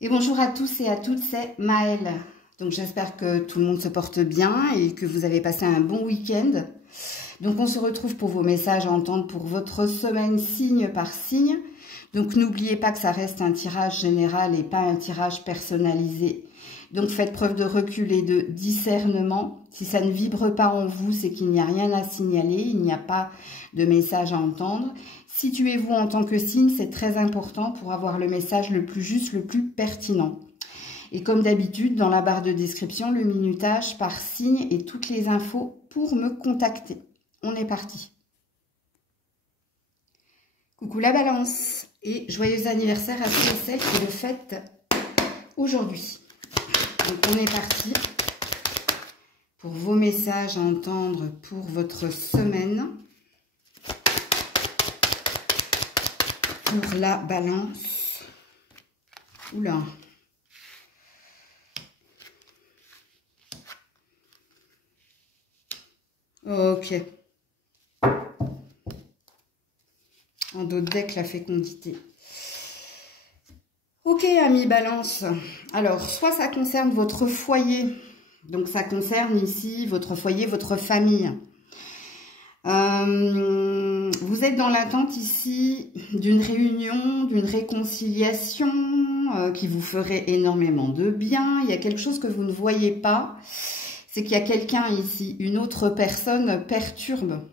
Et bonjour à tous et à toutes, c'est Maëlle. Donc j'espère que tout le monde se porte bien et que vous avez passé un bon week-end. Donc on se retrouve pour vos messages à entendre pour votre semaine signe par signe. Donc n'oubliez pas que ça reste un tirage général et pas un tirage personnalisé. Donc faites preuve de recul et de discernement. Si ça ne vibre pas en vous, c'est qu'il n'y a rien à signaler, il n'y a pas de message à entendre. Situez-vous en tant que signe, c'est très important pour avoir le message le plus juste, le plus pertinent. Et comme d'habitude, dans la barre de description, le minutage par signe et toutes les infos pour me contacter. On est parti. Coucou la balance et joyeux anniversaire à tous et celles qui le fêtent aujourd'hui. Donc on est parti pour vos messages à entendre pour votre semaine. Pour la balance. Oula. Ok. En dos de deck, la fécondité. Ok, amis balance. Alors, soit ça concerne votre foyer. Donc, ça concerne ici votre foyer, votre famille. Vous êtes dans l'attente ici d'une réunion, d'une réconciliation qui vous ferait énormément de bien. Il y a quelque chose que vous ne voyez pas. C'est qu'il y a quelqu'un ici, une autre personne perturbe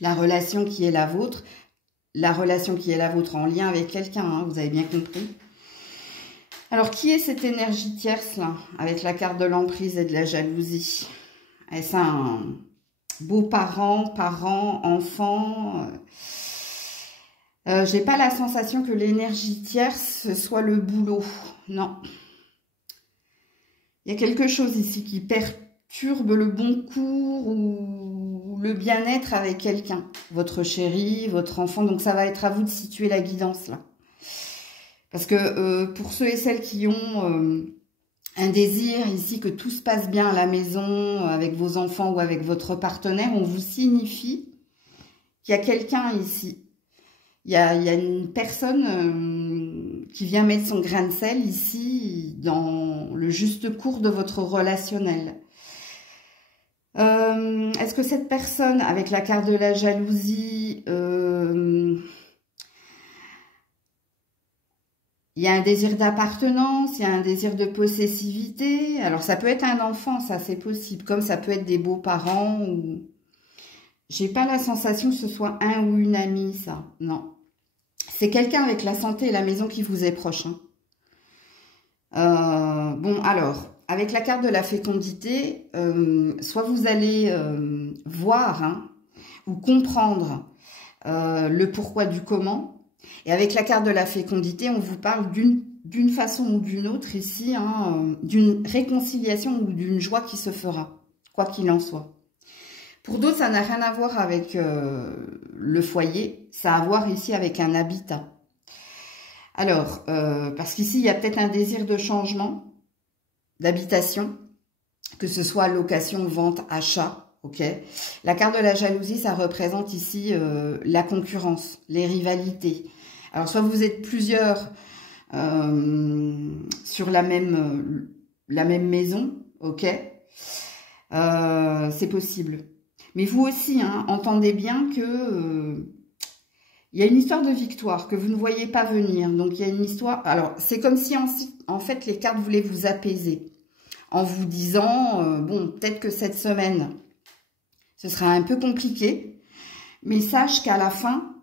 la relation qui est la vôtre. La relation qui est la vôtre en lien avec quelqu'un, hein, vous avez bien compris. Alors, qui est cette énergie tierce là, avec la carte de l'emprise et de la jalousie? Est-ce un beaux-parents, parents, enfants? J'ai pas la sensation que l'énergie tierce soit le boulot. Non. Il y a quelque chose ici qui perturbe le bon cours ou le bien-être avec quelqu'un. Votre chéri, votre enfant. Donc, ça va être à vous de situer la guidance là. Parce que pour ceux et celles qui ont un désir ici que tout se passe bien à la maison, avec vos enfants ou avec votre partenaire, on vous signifie qu'il y a quelqu'un ici. Il y a une personne qui vient mettre son grain de sel ici dans le juste cours de votre relationnel. Est-ce que cette personne, avec la carte de la jalousie, il y a un désir d'appartenance, il y a un désir de possessivité. Alors, ça peut être un enfant, ça, c'est possible. Comme ça peut être des beaux-parents ou... J'ai pas la sensation que ce soit un ou une amie, ça. Non. C'est quelqu'un avec la santé et la maison qui vous est proche. Hein. Bon, alors, avec la carte de la fécondité, soit vous allez voir hein, ou comprendre le pourquoi du comment. Et avec la carte de la fécondité, on vous parle d'une façon ou d'une autre ici, hein, d'une réconciliation ou d'une joie qui se fera, quoi qu'il en soit. Pour d'autres, ça n'a rien à voir avec le foyer, ça a à voir ici avec un habitat. Alors, parce qu'ici, il y a peut-être un désir de changement, d'habitation, que ce soit location, vente, achat, ok. La carte de la jalousie, ça représente ici la concurrence, les rivalités. Alors, soit vous êtes plusieurs sur la même maison, ok. C'est possible. Mais vous aussi, hein, entendez bien que il y a une histoire de victoire que vous ne voyez pas venir. Donc, il y a une histoire... Alors, c'est comme si, en fait, les cartes voulaient vous apaiser. En vous disant, bon, peut-être que cette semaine, ce sera un peu compliqué. Mais sache qu'à la fin,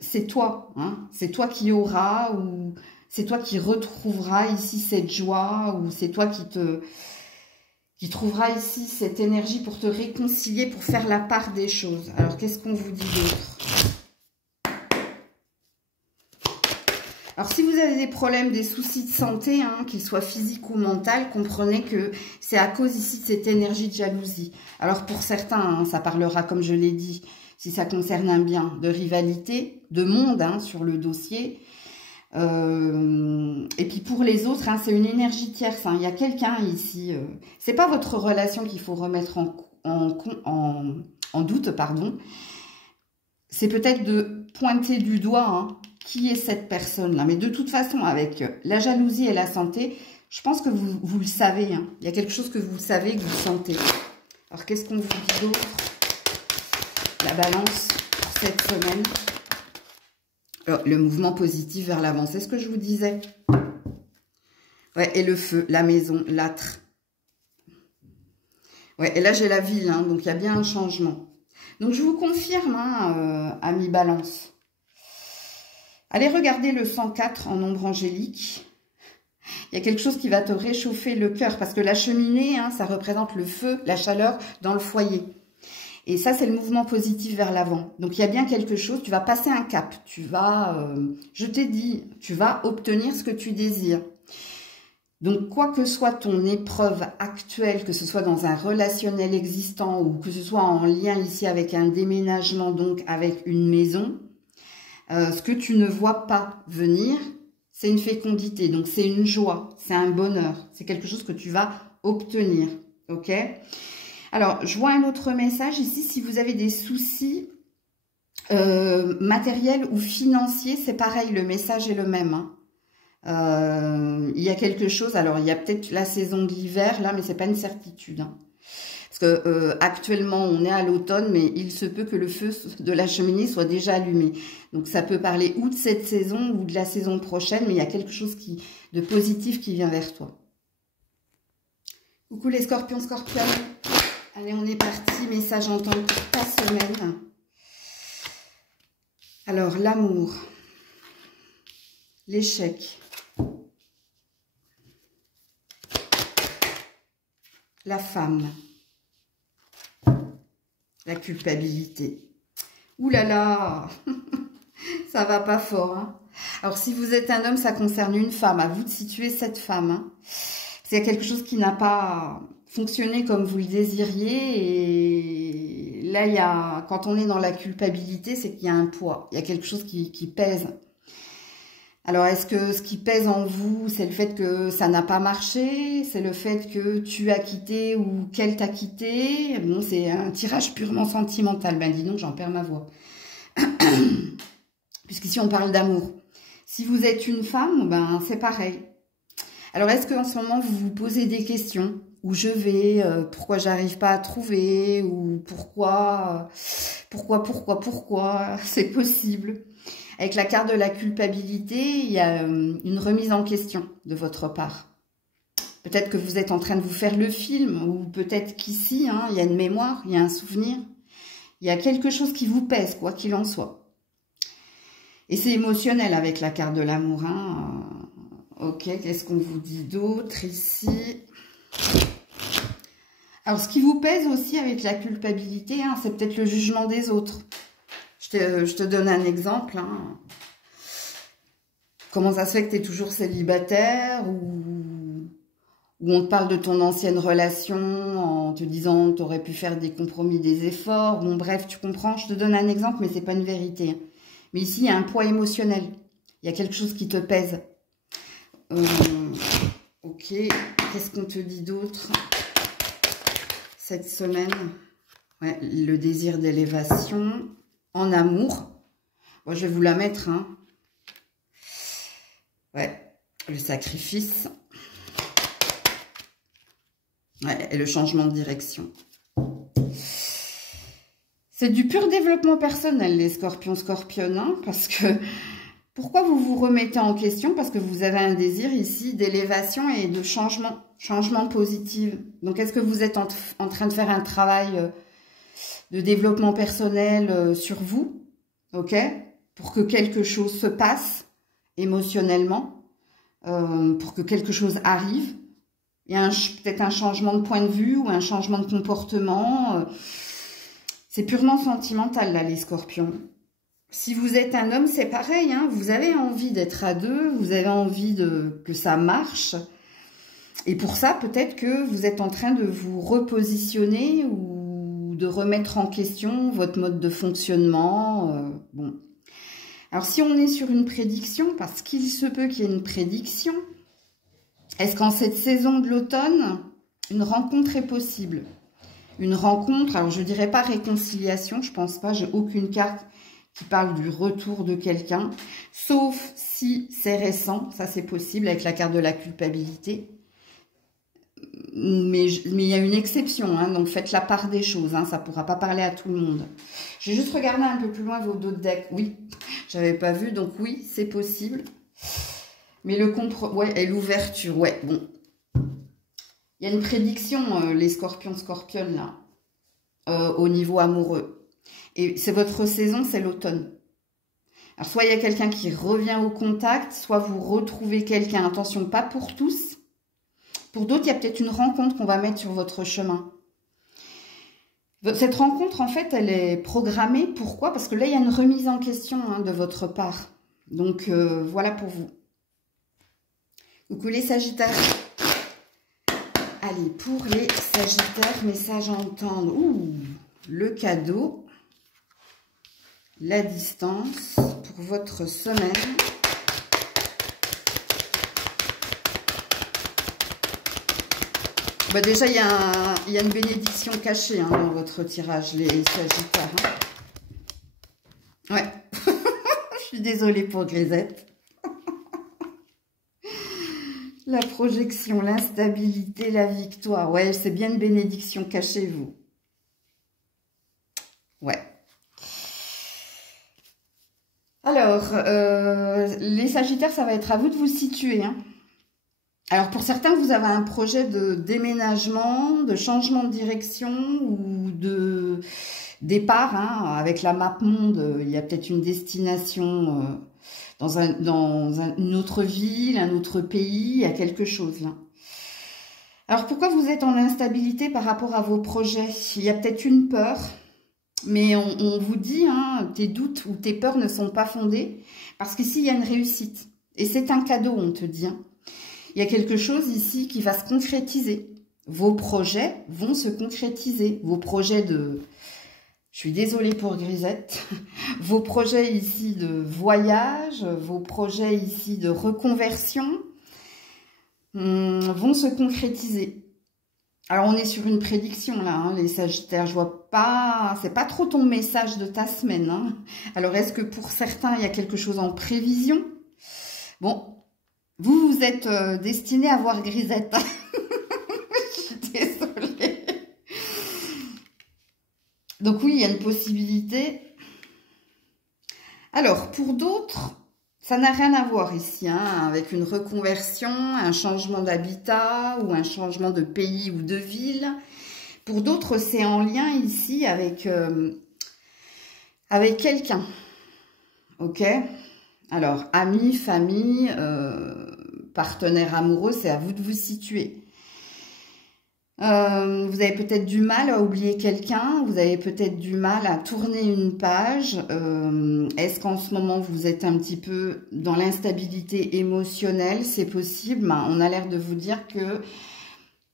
c'est toi. Hein, c'est toi qui auras ou c'est toi qui retrouveras ici cette joie ou c'est toi qui trouvera ici cette énergie pour te réconcilier, pour faire la part des choses. Alors, qu'est-ce qu'on vous dit d'autre? Alors, si vous avez des problèmes, des soucis de santé, hein, qu'ils soient physiques ou mentaux, comprenez que c'est à cause ici de cette énergie de jalousie. Alors, pour certains, hein, ça parlera, comme je l'ai dit, si ça concerne un bien, de rivalité, de monde hein, sur le dossier. Et puis pour les autres, hein, c'est une énergie tierce. Hein. Il y a quelqu'un ici. C'est pas votre relation qu'il faut remettre en doute, pardon. C'est peut-être de pointer du doigt qui est cette personne-là. Mais de toute façon, avec la jalousie et la santé, je pense que vous le savez. Il y a quelque chose que vous savez, que vous sentez. Alors, qu'est-ce qu'on vous dit d'autre? La balance pour cette semaine. Alors, le mouvement positif vers l'avant, c'est ce que je vous disais. Ouais, et le feu, la maison, l'âtre. Ouais, et là, j'ai la ville, donc il y a bien un changement. Donc, je vous confirme, amis balance. Allez regarder le 104 en ombre angélique. Il y a quelque chose qui va te réchauffer le cœur, parce que la cheminée, ça représente le feu, la chaleur dans le foyer. Et ça, c'est le mouvement positif vers l'avant. Donc, il y a bien quelque chose, tu vas passer un cap. Tu vas, je t'ai dit, tu vas obtenir ce que tu désires. Donc, quoi que soit ton épreuve actuelle, que ce soit dans un relationnel existant ou que ce soit en lien ici avec un déménagement, donc avec une maison, ce que tu ne vois pas venir, c'est une fécondité. Donc, c'est une joie, c'est un bonheur. C'est quelque chose que tu vas obtenir. Ok ? Alors, je vois un autre message ici. Si vous avez des soucis matériels ou financiers, c'est pareil, le message est le même. Il y a quelque chose, alors il y a peut-être la saison de l'hiver là, mais c'est pas une certitude. Parce que actuellement on est à l'automne, mais il se peut que le feu de la cheminée soit déjà allumé. Donc ça peut parler ou de cette saison ou de la saison prochaine, mais il y a quelque chose de positif qui vient vers toi. Coucou les scorpions, scorpionnes. Allez, on est parti, message en tant que ta semaine. Alors, l'amour, l'échec, la femme, la culpabilité. Ouh là là, ça va pas fort. Alors, si vous êtes un homme, ça concerne une femme. À vous de situer cette femme. C'est quelque chose qui n'a pas fonctionné comme vous le désiriez. Et là, quand on est dans la culpabilité, c'est qu'il y a un poids. Il y a quelque chose qui pèse. Alors, est-ce que ce qui pèse en vous, c'est le fait que ça n'a pas marché? C'est le fait que tu as quitté ou qu'elle t'a quitté? Bon, c'est un tirage purement sentimental. Ben, dis donc, j'en perds ma voix. Puisqu'ici, on parle d'amour. Si vous êtes une femme, ben, c'est pareil. Alors, est-ce qu'en ce moment, vous vous posez des questions? Où je vais, pourquoi j'arrive pas à trouver, ou pourquoi, c'est possible. Avec la carte de la culpabilité, il y a une remise en question de votre part. Peut-être que vous êtes en train de vous faire le film, ou peut-être qu'ici, il y a une mémoire, il y a un souvenir. Il y a quelque chose qui vous pèse, quoi qu'il en soit. Et c'est émotionnel avec la carte de l'amour. Ok, qu'est-ce qu'on vous dit d'autre ici? Alors, ce qui vous pèse aussi avec la culpabilité, c'est peut-être le jugement des autres. Je te donne un exemple. Comment ça se fait que tu es toujours célibataire ou on te parle de ton ancienne relation en te disant que tu aurais pu faire des compromis, des efforts. Bon, bref, tu comprends. Je te donne un exemple, mais c'est pas une vérité. Mais ici, il y a un poids émotionnel. Il y a quelque chose qui te pèse. Ok, qu'est-ce qu'on te dit d'autre cette semaine? Ouais, le désir d'élévation en amour. Moi, je vais vous la mettre. Ouais, le sacrifice. Ouais, et le changement de direction. C'est du pur développement personnel, les scorpions, scorpionnes, parce que... Pourquoi vous vous remettez en question? Parce que vous avez un désir ici d'élévation et de changement positif. Donc, est-ce que vous êtes en train de faire un travail de développement personnel sur vous? Ok? Pour que quelque chose se passe émotionnellement, pour que quelque chose arrive. Il y a peut-être un changement de point de vue ou un changement de comportement. C'est purement sentimental, là, les scorpions. Si vous êtes un homme, c'est pareil. Vous avez envie d'être à deux, vous avez envie que ça marche. Et pour ça, peut-être que vous êtes en train de vous repositionner ou de remettre en question votre mode de fonctionnement. Bon. Alors, si on est sur une prédiction, parce qu'il se peut qu'il y ait une prédiction, est-ce qu'en cette saison de l'automne, une rencontre est possible? Une rencontre, alors je ne dirais pas réconciliation, je pense pas, j'ai aucune carte qui parle du retour de quelqu'un, sauf si c'est récent, ça c'est possible avec la carte de la culpabilité. Mais il y a une exception, hein, donc faites la part des choses, hein, ça ne pourra pas parler à tout le monde. J'ai juste regardé un peu plus loin vos d'autres decks. Oui, j'avais pas vu, donc oui, c'est possible. Mais le contre, ouais, et l'ouverture, ouais, bon. Il y a une prédiction, les scorpions, là, au niveau amoureux. Et c'est votre saison, c'est l'automne. Alors, soit il y a quelqu'un qui revient au contact, soit vous retrouvez quelqu'un. Attention, pas pour tous. Pour d'autres, il y a peut-être une rencontre qu'on va mettre sur votre chemin. Cette rencontre, en fait, elle est programmée. Pourquoi? Parce que là, il y a une remise en question, hein, de votre part. Donc, voilà pour vous. Coucou les Sagittaires. Allez, pour les Sagittaires, message à entendre. Ouh, le cadeau. La distance pour votre semaine. Bah déjà, il y a une bénédiction cachée, hein, dans votre tirage, les Sagittaires. Hein. Ouais. Je suis désolée pour Grisette. La projection, l'instabilité, la victoire. Ouais, c'est bien une bénédiction cachée, vous. Ouais. Alors, les Sagittaires, ça va être à vous de vous situer, hein. Alors, pour certains, vous avez un projet de déménagement, de changement de direction ou de départ, hein, avec la map monde. Il y a peut-être une destination dans une autre ville, un autre pays, il y a quelque chose là. Alors, pourquoi vous êtes en instabilité par rapport à vos projets? Il y a peut-être une peur, mais on vous dit, hein, tes doutes ou tes peurs ne sont pas fondés, parce qu'ici, il y a une réussite. Et c'est un cadeau, on te dit, hein. Il y a quelque chose ici qui va se concrétiser. Vos projets vont se concrétiser. Vos projets de... Je suis désolée pour Grisette. Vos projets ici de voyage, vos projets ici de reconversion vont se concrétiser. Alors, on est sur une prédiction, là, hein, les Sagittaires. Je vois pas... C'est pas trop ton message de ta semaine. Hein. Alors, est-ce que pour certains, il y a quelque chose en prévision? Bon... Vous êtes destiné à voir Grisette. Je suis désolée. Donc oui, il y a une possibilité. Alors, pour d'autres, ça n'a rien à voir ici, hein, avec une reconversion, un changement d'habitat ou un changement de pays ou de ville. Pour d'autres, c'est en lien ici avec quelqu'un. Ok ? Alors, amis, famille, partenaire amoureux, c'est à vous de vous situer. Vous avez peut-être du mal à oublier quelqu'un, vous avez peut-être du mal à tourner une page. Est-ce qu'en ce moment, vous êtes un petit peu dans l'instabilité émotionnelle? C'est possible. Ben, on a l'air de vous dire que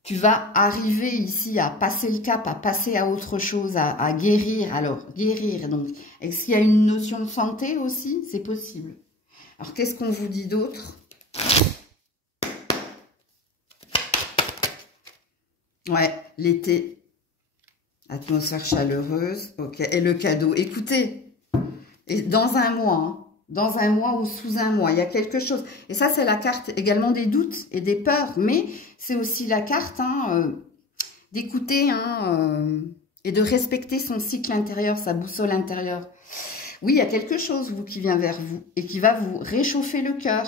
tu vas arriver ici à passer le cap, à passer à autre chose, à guérir. Alors, guérir, donc, est-ce qu'il y a une notion de santé aussi? C'est possible. Alors, qu'est-ce qu'on vous dit d'autre? Ouais, l'été. Atmosphère chaleureuse. Ok, et le cadeau. Écoutez, et dans un mois, hein, dans un mois ou sous un mois, il y a quelque chose. Et ça, c'est la carte également des doutes et des peurs. Mais c'est aussi la carte d'écouter et de respecter son cycle intérieur, sa boussole intérieure. Oui, il y a quelque chose, vous, qui vient vers vous et qui va vous réchauffer le cœur.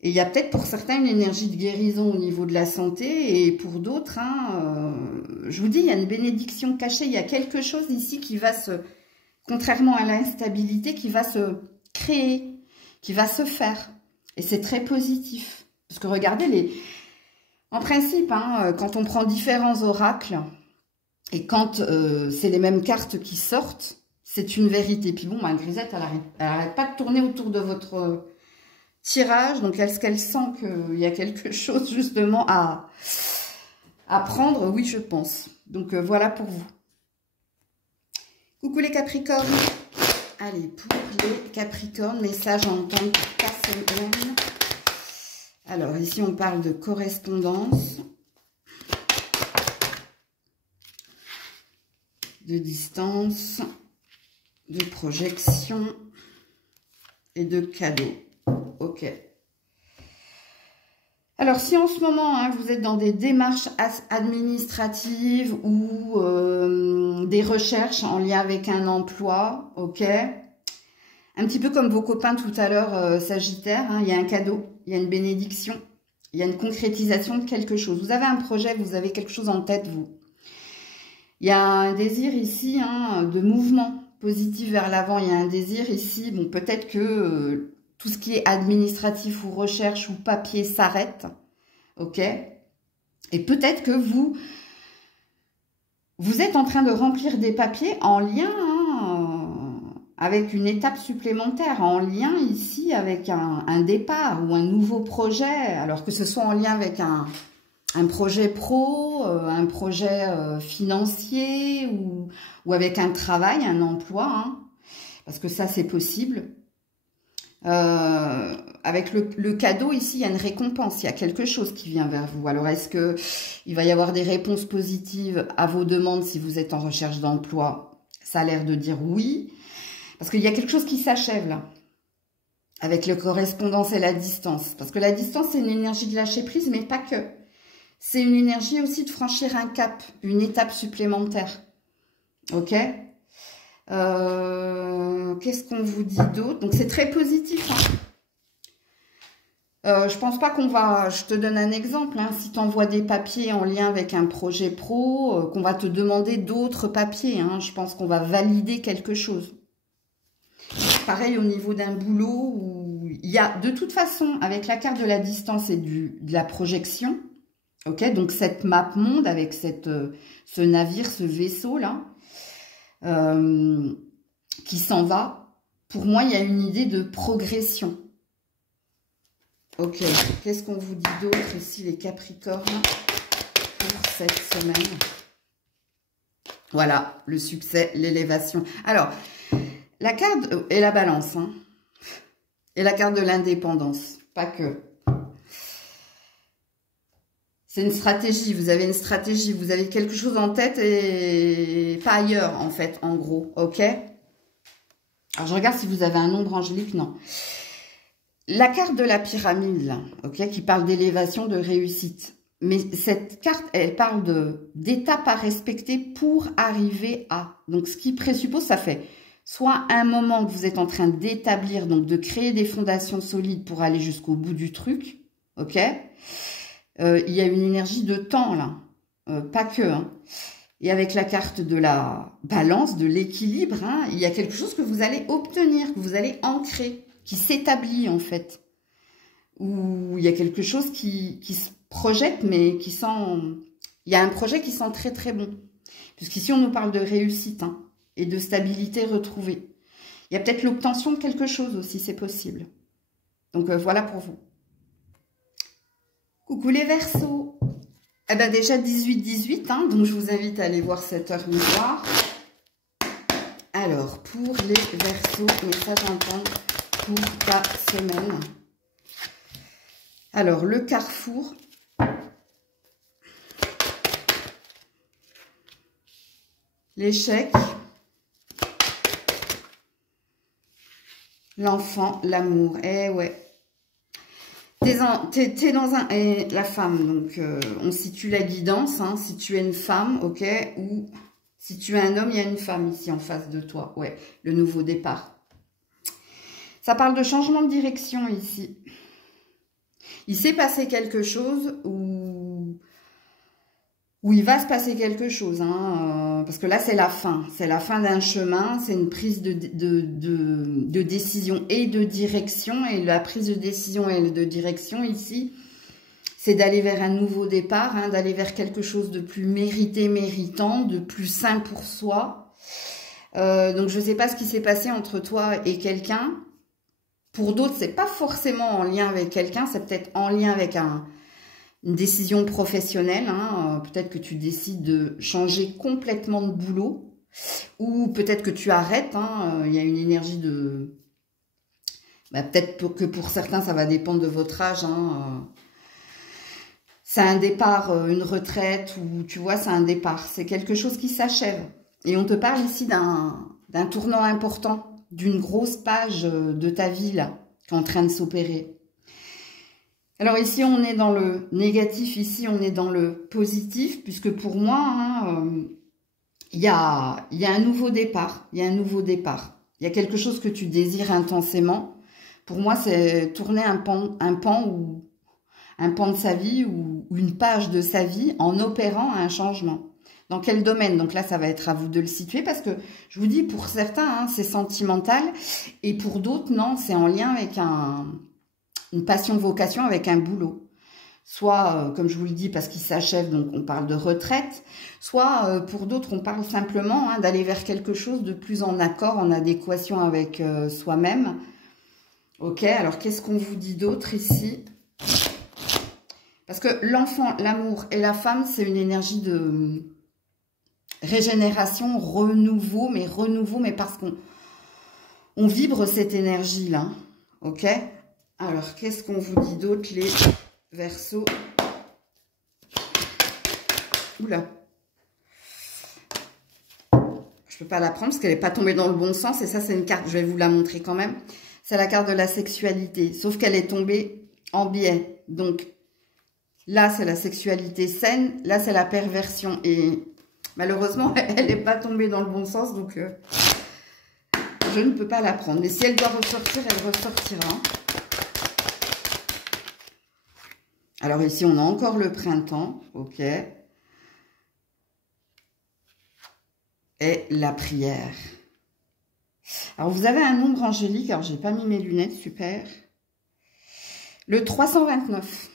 Et il y a peut-être pour certains une énergie de guérison au niveau de la santé et pour d'autres, je vous dis, il y a une bénédiction cachée. Il y a quelque chose ici qui va se, contrairement à l'instabilité, qui va se créer, qui va se faire. Et c'est très positif. Parce que regardez, en principe, quand on prend différents oracles et quand c'est les mêmes cartes qui sortent, c'est une vérité. Puis bon, Grisette, elle n'arrête pas de tourner autour de votre tirage. Donc, est-ce qu'elle sent qu'il y a quelque chose justement à prendre? Oui, je pense. Donc, voilà pour vous. Coucou les Capricornes. Allez, pour les Capricornes, message à entendre pour ta semaine. Alors, ici, on parle de correspondance, de distance, de projection et de cadeaux. Ok. Alors, si en ce moment, hein, vous êtes dans des démarches administratives ou des recherches en lien avec un emploi, ok, un petit peu comme vos copains tout à l'heure, Sagittaire, hein, il y a un cadeau, il y a une bénédiction, il y a une concrétisation de quelque chose. Vous avez un projet, vous avez quelque chose en tête, vous. Il y a un désir ici hein, de mouvement positif vers l'avant. Il y a un désir ici, bon, peut-être que tout ce qui est administratif ou recherche ou papier s'arrête, ok? Et peut-être que vous êtes en train de remplir des papiers en lien avec une étape supplémentaire, en lien ici avec un départ ou un nouveau projet, alors que ce soit en lien avec un projet pro, un projet financier ou avec un travail, un emploi, hein, parce que ça c'est possible. Avec le cadeau ici, il y a une récompense, il y a quelque chose qui vient vers vous. Alors est-ce que il va y avoir des réponses positives à vos demandes si vous êtes en recherche d'emploi? Ça a l'air de dire oui, parce qu'il y a quelque chose qui s'achève là, avec le correspondance et la distance. Parce que la distance, c'est une énergie de lâcher prise, mais pas que. C'est une énergie aussi de franchir un cap, une étape supplémentaire. Ok? Qu'est-ce qu'on vous dit d'autre? Donc, c'est très positif. Hein. Je pense pas qu'on va... Je te donne un exemple. Hein, si tu envoies des papiers en lien avec un projet pro, qu'on va te demander d'autres papiers. Hein, je pense qu'on va valider quelque chose. Pareil au niveau d'un boulot où il y a... De toute façon, avec la carte de la distance et de la projection... Ok, donc cette map monde avec ce navire, ce vaisseau-là, qui s'en va, pour moi, il y a une idée de progression. Ok, qu'est-ce qu'on vous dit d'autre ici, les Capricornes, pour cette semaine? Voilà, le succès, l'élévation. Alors, la carte, et la balance, hein, et la carte de l'indépendance, pas que... C'est une stratégie, vous avez une stratégie, vous avez quelque chose en tête et pas ailleurs, en fait, en gros, ok? Alors, je regarde si vous avez un nombre angélique, non. La carte de la pyramide, là, ok, qui parle d'élévation, de réussite. Mais cette carte, elle parle d'étapes à respecter pour arriver à. Donc, ce qui présuppose, ça fait soit un moment que vous êtes en train d'établir, donc de créer des fondations solides pour aller jusqu'au bout du truc, ok? Il y a une énergie de temps, là. Pas que, hein. Et avec la carte de la balance, de l'équilibre, hein, il y a quelque chose que vous allez obtenir, que vous allez ancrer, qui s'établit, en fait. Ou il y a quelque chose qui se projette, mais qui sent... Il y a un projet qui sent très, très bon. Puisqu'ici, on nous parle de réussite, hein, et de stabilité retrouvée. Il y a peut-être l'obtention de quelque chose aussi, c'est possible. Donc, voilà pour vous. Coucou les Verseaux. Eh ben déjà 18-18, hein, donc je vous invite à aller voir cette heure miroir. Alors, pour les Verseaux, message intense pour ta semaine. Alors, le carrefour. L'échec. L'enfant, l'amour. Eh ouais. T'es dans un... Et la femme, donc on situe la guidance, hein, si tu es une femme, ok, ou si tu es un homme, il y a une femme ici en face de toi, ouais, le nouveau départ. Ça parle de changement de direction ici. Il s'est passé quelque chose où il va se passer quelque chose, hein, parce que là c'est la fin d'un chemin, c'est une prise de décision et de direction, et la prise de décision et de direction ici, c'est d'aller vers un nouveau départ, hein, d'aller vers quelque chose de plus mérité, méritant, de plus sain pour soi. Donc je ne sais pas ce qui s'est passé entre toi et quelqu'un. Pour d'autres, c'est pas forcément en lien avec quelqu'un, c'est peut-être en lien avec une décision professionnelle, hein. Peut-être que tu décides de changer complètement de boulot, ou peut-être que tu arrêtes, hein. Il y a une énergie de... peut-être que pour certains, ça va dépendre de votre âge, hein. C'est un départ, une retraite, ou tu vois, c'est un départ. C'est quelque chose qui s'achève. Et on te parle ici d'un d'un tournant important, d'une grosse page de ta vie, là, qui est en train de s'opérer. Alors ici, on est dans le négatif, ici, on est dans le positif, puisque pour moi, hein, il y a un nouveau départ, il y a un nouveau départ. Il y a quelque chose que tu désires intensément. Pour moi, c'est tourner un pan de sa vie ou une page de sa vie en opérant un changement. Dans quel domaine? Donc là, ça va être à vous de le situer parce que je vous dis, pour certains, hein, c'est sentimental et pour d'autres, non, c'est en lien avec une passion, vocation, avec un boulot. Soit, comme je vous le dis, parce qu'il s'achève, donc on parle de retraite, soit pour d'autres, on parle simplement hein, d'aller vers quelque chose de plus en accord, en adéquation avec soi-même. Ok, alors qu'est-ce qu'on vous dit d'autre ici? Parce que l'enfant, l'amour et la femme, c'est une énergie de régénération, renouveau, mais parce qu'on vibre cette énergie-là. Ok? Alors, qu'est-ce qu'on vous dit d'autre, les Verseaux? Oula. Je peux pas la prendre parce qu'elle n'est pas tombée dans le bon sens. Et ça, c'est une carte, je vais vous la montrer quand même. C'est la carte de la sexualité. Sauf qu'elle est tombée en biais. Donc, là, c'est la sexualité saine. Là, c'est la perversion. Et malheureusement, elle n'est pas tombée dans le bon sens. Donc, je ne peux pas la prendre. Mais si elle doit ressortir, elle ressortira. Alors ici, on a encore le printemps. Ok. Et la prière. Alors, vous avez un nombre angélique. Alors, j'ai pas mis mes lunettes. Super. Le 329.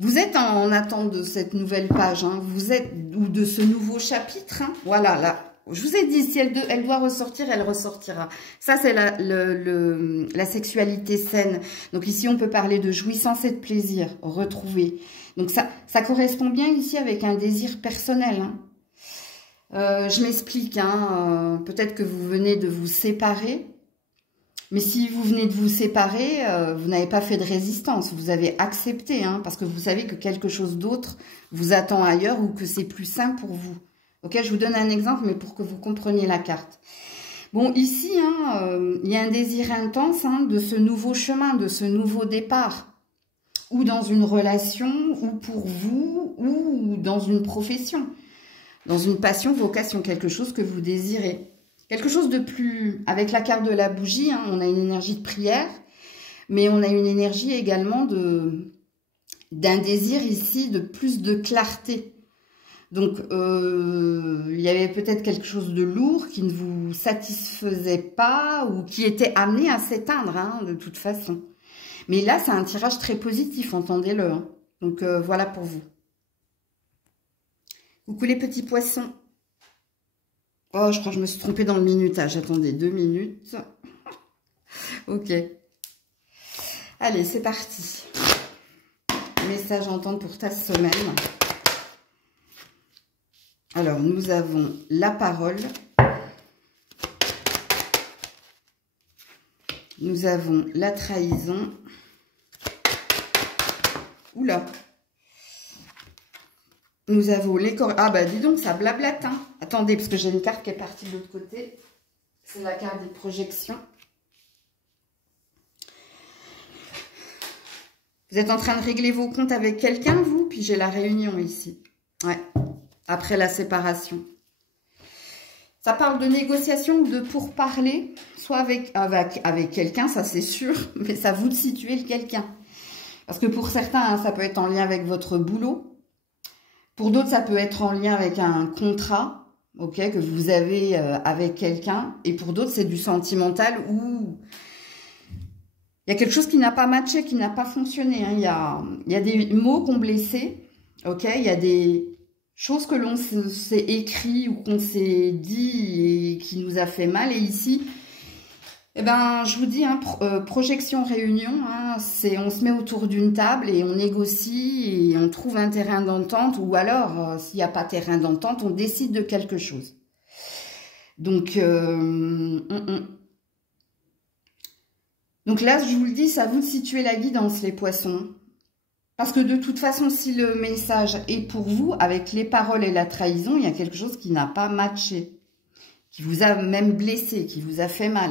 Vous êtes en attente de cette nouvelle page. Hein. Vous êtes, ou de ce nouveau chapitre. Hein. Voilà, là. Je vous ai dit, si elle doit ressortir, elle ressortira. Ça, c'est la sexualité saine. Donc ici, on peut parler de jouissance et de plaisir retrouvé. Donc ça correspond bien ici avec un désir personnel. Hein. Je m'explique. Hein, peut-être que vous venez de vous séparer. Mais si vous venez de vous séparer, vous n'avez pas fait de résistance. Vous avez accepté. Hein, parce que vous savez que quelque chose d'autre vous attend ailleurs ou que c'est plus sain pour vous. Ok, je vous donne un exemple, mais pour que vous compreniez la carte. Bon, ici, hein, il y a un désir intense hein, de ce nouveau chemin, de ce nouveau départ. Ou dans une relation, ou pour vous, ou dans une profession. Dans une passion, vocation, quelque chose que vous désirez. Quelque chose de plus... Avec la carte de la bougie, hein, on a une énergie de prière, mais on a une énergie également d'un désir ici de plus de clarté. Donc, il y avait peut-être quelque chose de lourd qui ne vous satisfaisait pas ou qui était amené à s'éteindre, hein, de toute façon. Mais là, c'est un tirage très positif, entendez-le. Hein. Donc, voilà pour vous. Coucou les petits poissons. Oh, je crois que je me suis trompée dans le minutage. Attendez, 2 minutes. Ok. Allez, c'est parti. Message à entendre pour ta semaine. Alors, nous avons la parole. Nous avons la trahison. Oula. Nous avons les corps. Ah, bah, dis donc, ça blablate. Hein. Attendez, parce que j'ai une carte qui est partie de l'autre côté. C'est la carte des projections. Vous êtes en train de régler vos comptes avec quelqu'un, vous? Puis j'ai la réunion ici. Ouais. Après la séparation. Ça parle de négociation ou de pourparler, soit avec quelqu'un, ça c'est sûr, mais ça vous de situer le quelqu'un. Parce que pour certains, hein, ça peut être en lien avec votre boulot. Pour d'autres, ça peut être en lien avec un contrat, ok, que vous avez avec quelqu'un. Et pour d'autres, c'est du sentimental où il y a quelque chose qui n'a pas matché, qui n'a pas fonctionné. Hein. Il y a des mots qu'on blessé, ok, il y a des choses que l'on s'est écrit ou qu'on s'est dit et qui nous a fait mal. Et ici, eh ben, je vous dis, hein, projection réunion, hein, on se met autour d'une table et on négocie et on trouve un terrain d'entente. Ou alors, s'il n'y a pas terrain d'entente, on décide de quelque chose. Donc, donc là, je vous le dis, ça vous de situer la guidance, les poissons. Parce que de toute façon, si le message est pour vous, avec les paroles et la trahison, il y a quelque chose qui n'a pas matché, qui vous a même blessé, qui vous a fait mal.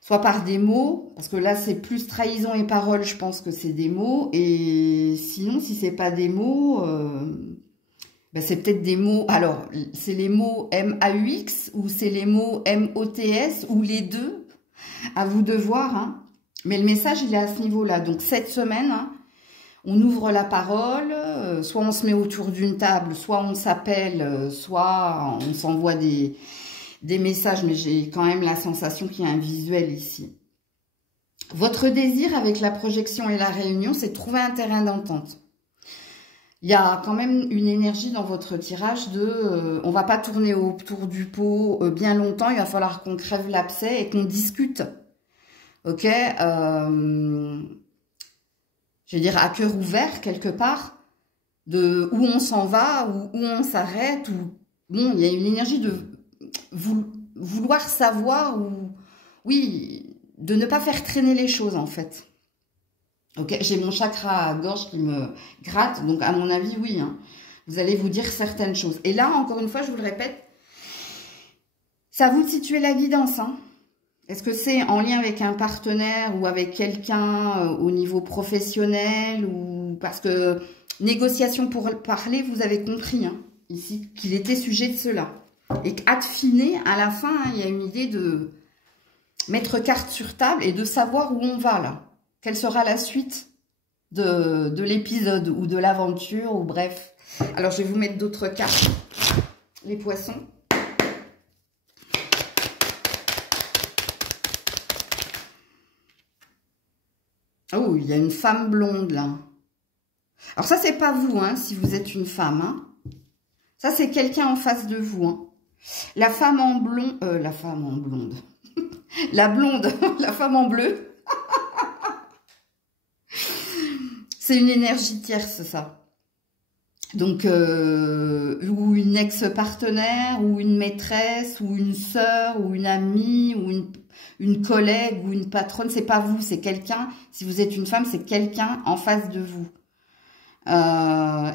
Soit par des mots, parce que là, c'est plus trahison et paroles, je pense que c'est des mots. Et sinon, si c'est pas des mots, ben c'est peut-être des mots... Alors, c'est les mots M-A-U-X ou c'est les mots M-O-T-S ou les deux. À vous de voir, hein. Mais le message, il est à ce niveau-là. Donc, cette semaine... hein, on ouvre la parole, soit on se met autour d'une table, soit on s'appelle, soit on s'envoie des messages, mais j'ai quand même la sensation qu'il y a un visuel ici. Votre désir avec la projection et la réunion, c'est de trouver un terrain d'entente. Il y a quand même une énergie dans votre tirage de on va pas tourner autour du pot bien longtemps, il va falloir qu'on crève l'abcès et qu'on discute. Ok, je veux dire, à cœur ouvert, quelque part, de où on s'en va, ou où on s'arrête, ou... Bon, il y a une énergie de vouloir savoir, ou... Oui, de ne pas faire traîner les choses, en fait. Ok, j'ai mon chakra à gorge qui me gratte, donc à mon avis, oui, hein, vous allez vous dire certaines choses. Et là, encore une fois, je vous le répète, c'est à vous de situer la guidance, hein. Est-ce que c'est en lien avec un partenaire ou avec quelqu'un au niveau professionnel ou parce que négociation pour parler, vous avez compris hein, ici qu'il était sujet de cela. Et qu'à finer, à la fin, hein, il y a une idée de mettre carte sur table et de savoir où on va là. Quelle sera la suite de l'épisode ou de l'aventure ou bref. Alors, je vais vous mettre d'autres cartes. Les poissons. Oh, il y a une femme blonde, là. Alors ça, c'est pas vous, hein, si vous êtes une femme. Hein. Ça, c'est quelqu'un en face de vous. Hein. La femme en blond... la femme en blonde. La blonde, la femme en bleu. C'est une énergie tierce, ça. Donc, ou une ex-partenaire, ou une maîtresse, ou une sœur, ou une amie, ou une collègue, ou une patronne. C'est pas vous, c'est quelqu'un. Si vous êtes une femme, c'est quelqu'un en face de vous.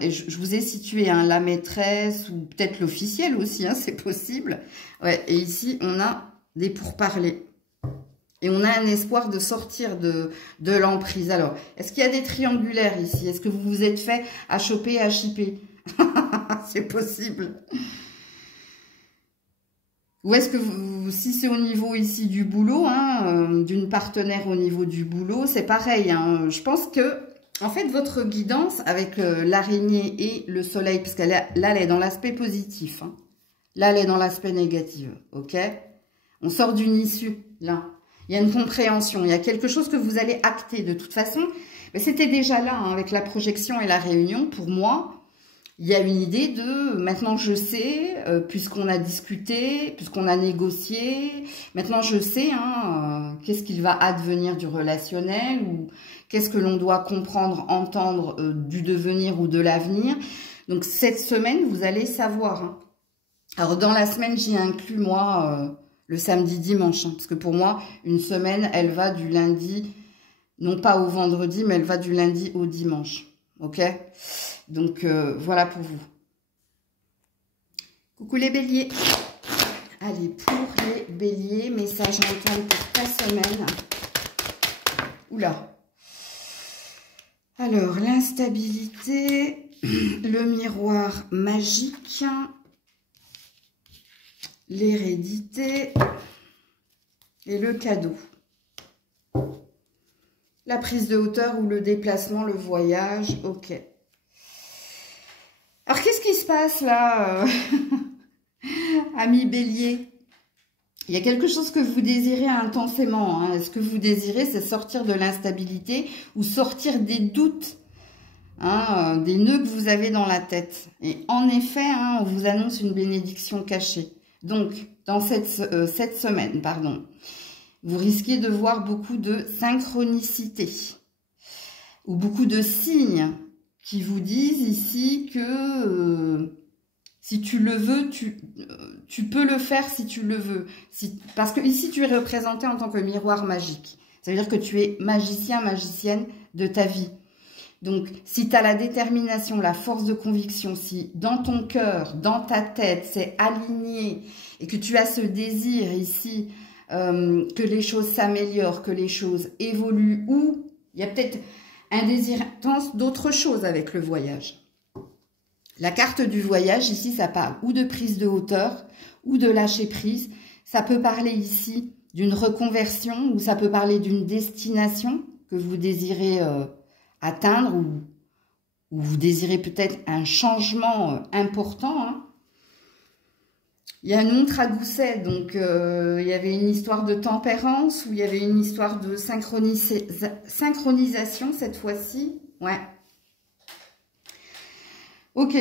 Et je vous ai situé hein, la maîtresse, ou peut-être l'officiel aussi, hein, c'est possible. Ouais, et ici, on a des pourparlers. Et on a un espoir de sortir de l'emprise. Alors, est-ce qu'il y a des triangulaires ici? Est-ce que vous vous êtes fait à choper, à chipper? C'est possible. Ou est-ce que vous, si c'est au niveau ici du boulot, hein, d'une partenaire au niveau du boulot, c'est pareil. Hein. Je pense que, en fait, votre guidance avec l'araignée et le soleil, parce qu'elle là, elle est dans l'aspect positif. Hein. Là, elle est dans l'aspect négatif. Ok? On sort d'une issue, là. Il y a une compréhension, il y a quelque chose que vous allez acter de toute façon. Mais c'était déjà là, hein, avec la projection et la réunion. Pour moi, il y a une idée de, maintenant je sais, puisqu'on a discuté, puisqu'on a négocié, maintenant je sais hein, qu'est-ce qu'il va advenir du relationnel, ou qu'est-ce que l'on doit comprendre, entendre du devenir ou de l'avenir. Donc cette semaine, vous allez savoir. Hein. Alors dans la semaine, j'y inclus moi... le samedi, dimanche. Hein, parce que pour moi, une semaine, elle va du lundi, non pas au vendredi, mais elle va du lundi au dimanche. Ok? Donc, voilà pour vous. Coucou les béliers. Allez, pour les béliers, message mental pour ta semaine. Oula. Alors, l'instabilité, le miroir magique... l'hérédité et le cadeau. La prise de hauteur ou le déplacement, le voyage, ok. Alors, qu'est-ce qui se passe là, amis bélier? Il y a quelque chose que vous désirez intensément. Hein. Ce que vous désirez, c'est sortir de l'instabilité ou sortir des doutes, hein, des nœuds que vous avez dans la tête. Et en effet, hein, on vous annonce une bénédiction cachée. Donc, dans cette semaine, pardon, vous risquez de voir beaucoup de synchronicité ou beaucoup de signes qui vous disent ici que si tu le veux, tu peux le faire si tu le veux. Parce que ici, tu es représenté en tant que miroir magique. Ça veut dire que tu es magicien, magicienne de ta vie. Donc, si tu as la détermination, la force de conviction, si dans ton cœur, dans ta tête, c'est aligné et que tu as ce désir ici que les choses s'améliorent, que les choses évoluent, ou il y a peut-être un désir intense d'autre chose avec le voyage. La carte du voyage, ici, ça parle ou de prise de hauteur ou de lâcher prise. Ça peut parler ici d'une reconversion ou ça peut parler d'une destination que vous désirez atteindre ou vous désirez peut-être un changement important. Hein. Il y a une montre à gousset, donc il y avait une histoire de tempérance ou il y avait une histoire de synchronisation cette fois-ci. Ouais. Ok.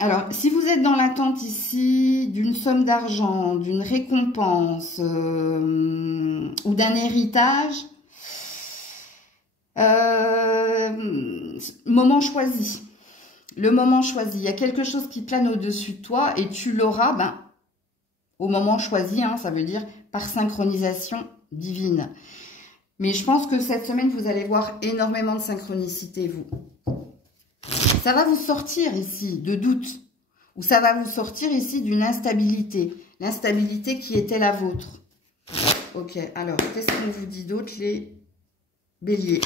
Alors, si vous êtes dans l'attente ici d'une somme d'argent, d'une récompense ou d'un héritage, moment choisi. Le moment choisi. Il y a quelque chose qui plane au-dessus de toi et tu l'auras au moment choisi. Hein, ça veut dire par synchronisation divine. Mais je pense que cette semaine, vous allez voir énormément de synchronicité, vous. Ça va vous sortir ici de doute, ou ça va vous sortir ici d'une instabilité, l'instabilité qui était la vôtre. Ok, alors, qu'est-ce qu'on vous dit d'autre, les béliers?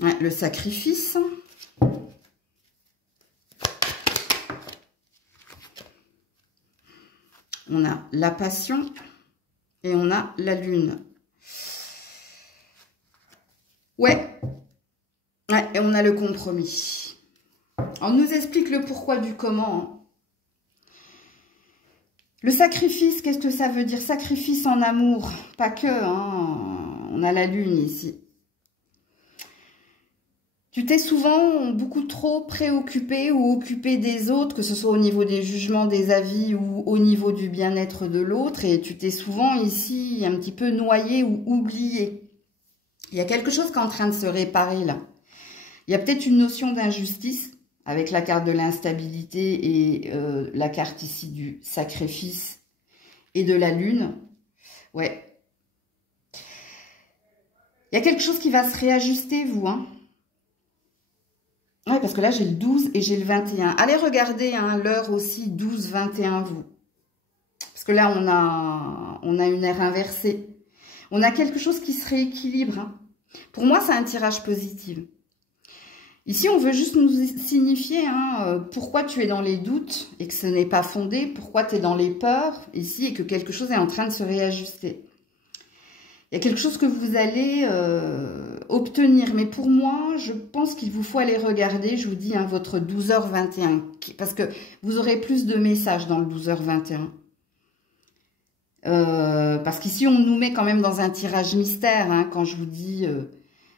Ouais, le sacrifice. On a la passion et on a la lune. Ouais. Ouais, et on a le compromis. On nous explique le pourquoi du comment. Hein. Le sacrifice, qu'est-ce que ça veut dire? Sacrifice en amour, pas que. Hein. On a la lune ici. Tu t'es souvent beaucoup trop préoccupé ou occupé des autres, que ce soit au niveau des jugements, des avis ou au niveau du bien-être de l'autre. Et tu t'es souvent ici un petit peu noyé ou oublié. Il y a quelque chose qui est en train de se réparer là. Il y a peut-être une notion d'injustice avec la carte de l'instabilité et la carte ici du sacrifice et de la lune. Ouais. Il y a quelque chose qui va se réajuster, vous. Hein. Ouais, parce que là, j'ai le 12 et j'ai le 21. Allez regarder hein, l'heure aussi, 12-21, vous. Parce que là, on a une ère inversée. On a quelque chose qui se rééquilibre. Hein. Pour moi, c'est un tirage positif. Ici, on veut juste nous signifier hein, pourquoi tu es dans les doutes et que ce n'est pas fondé, pourquoi tu es dans les peurs ici et que quelque chose est en train de se réajuster. Il y a quelque chose que vous allez obtenir, mais pour moi, je pense qu'il vous faut aller regarder, je vous dis, hein, votre 12h21, parce que vous aurez plus de messages dans le 12h21. Parce qu'ici, on nous met quand même dans un tirage mystère, hein, quand je vous dis...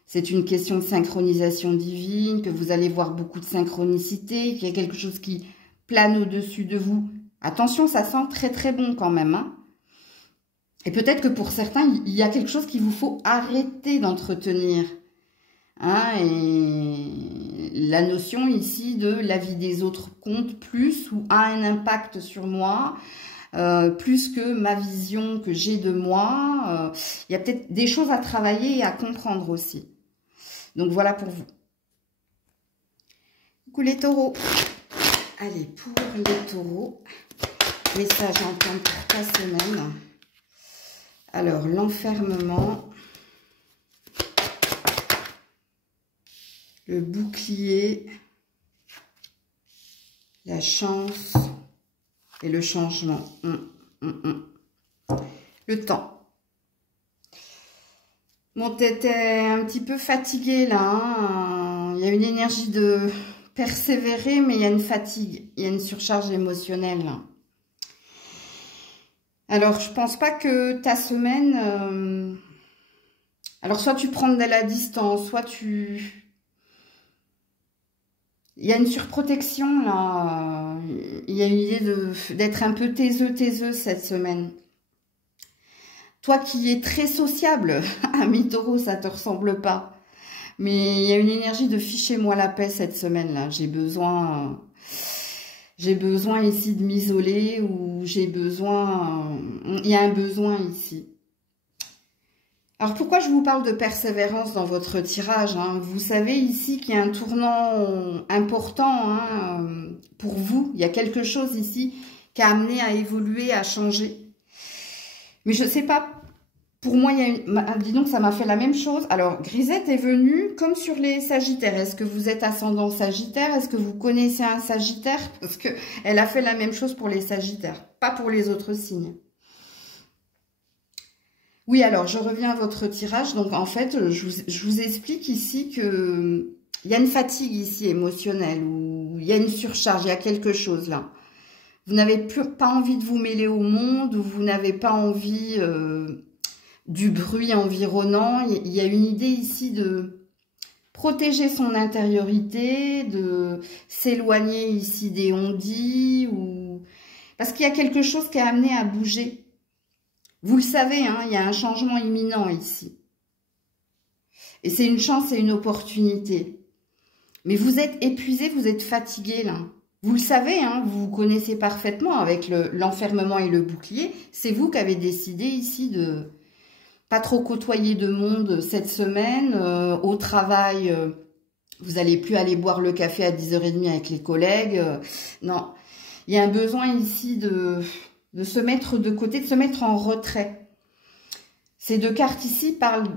c'est une question de synchronisation divine, que vous allez voir beaucoup de synchronicité, qu'il y a quelque chose qui plane au-dessus de vous. Attention, ça sent très très bon quand même. Hein. Et peut-être que pour certains, il y a quelque chose qu'il vous faut arrêter d'entretenir. Hein, et la notion ici de la vie des autres compte plus ou a un impact sur moi, plus que ma vision que j'ai de moi. Il y a peut-être des choses à travailler et à comprendre aussi. Donc, voilà pour vous. Coucou les taureaux. Allez, pour les taureaux, message entendre pour ta semaine. Alors, l'enfermement, le bouclier, la chance et le changement. Le temps. Bon, t'étais un petit peu fatigué là. Hein. Il y a une énergie de persévérer, mais il y a une fatigue. Il y a une surcharge émotionnelle. Là. Alors, je pense pas que ta semaine... Alors, soit tu prends de la distance, soit tu... Il y a une surprotection là. Il y a une idée d'être un peu taiseux cette semaine. Toi qui es très sociable, ami taureau, ça te ressemble pas. Mais il y a une énergie de fichez-moi la paix cette semaine-là. J'ai besoin ici de m'isoler ou j'ai besoin... Il y a un besoin ici. Alors pourquoi je vous parle de persévérance dans votre tirage, hein? Vous savez ici qu'il y a un tournant important, hein, pour vous. Il y a quelque chose ici qui a amené à évoluer, à changer. Mais je ne sais pas, pour moi, il y a une... dis donc, ça m'a fait la même chose. Alors, Grisette est venue comme sur les Sagittaires. Est-ce que vous êtes ascendant Sagittaire? Est-ce que vous connaissez un Sagittaire? Parce qu'elle a fait la même chose pour les Sagittaires, pas pour les autres signes. Oui, alors, je reviens à votre tirage. Donc, en fait, je vous explique ici que il y a une fatigue ici émotionnelle, ou il y a une surcharge, il y a quelque chose là. Vous n'avez pas envie de vous mêler au monde, ou vous n'avez pas envie du bruit environnant. Il y a une idée ici de protéger son intériorité, de s'éloigner ici des on-dit, ou... parce qu'il y a quelque chose qui est amené à bouger. Vous le savez, hein, il y a un changement imminent ici. Et c'est une chance et une opportunité. Mais vous êtes épuisé, vous êtes fatigué là. Vous le savez, hein, vous connaissez parfaitement avec l'enfermement et le bouclier. C'est vous qui avez décidé ici de pas trop côtoyer de monde cette semaine. Au travail, vous n'allez plus aller boire le café à 10h30 avec les collègues. Non, il y a un besoin ici de se mettre de côté, de se mettre en retrait. Ces deux cartes ici parlent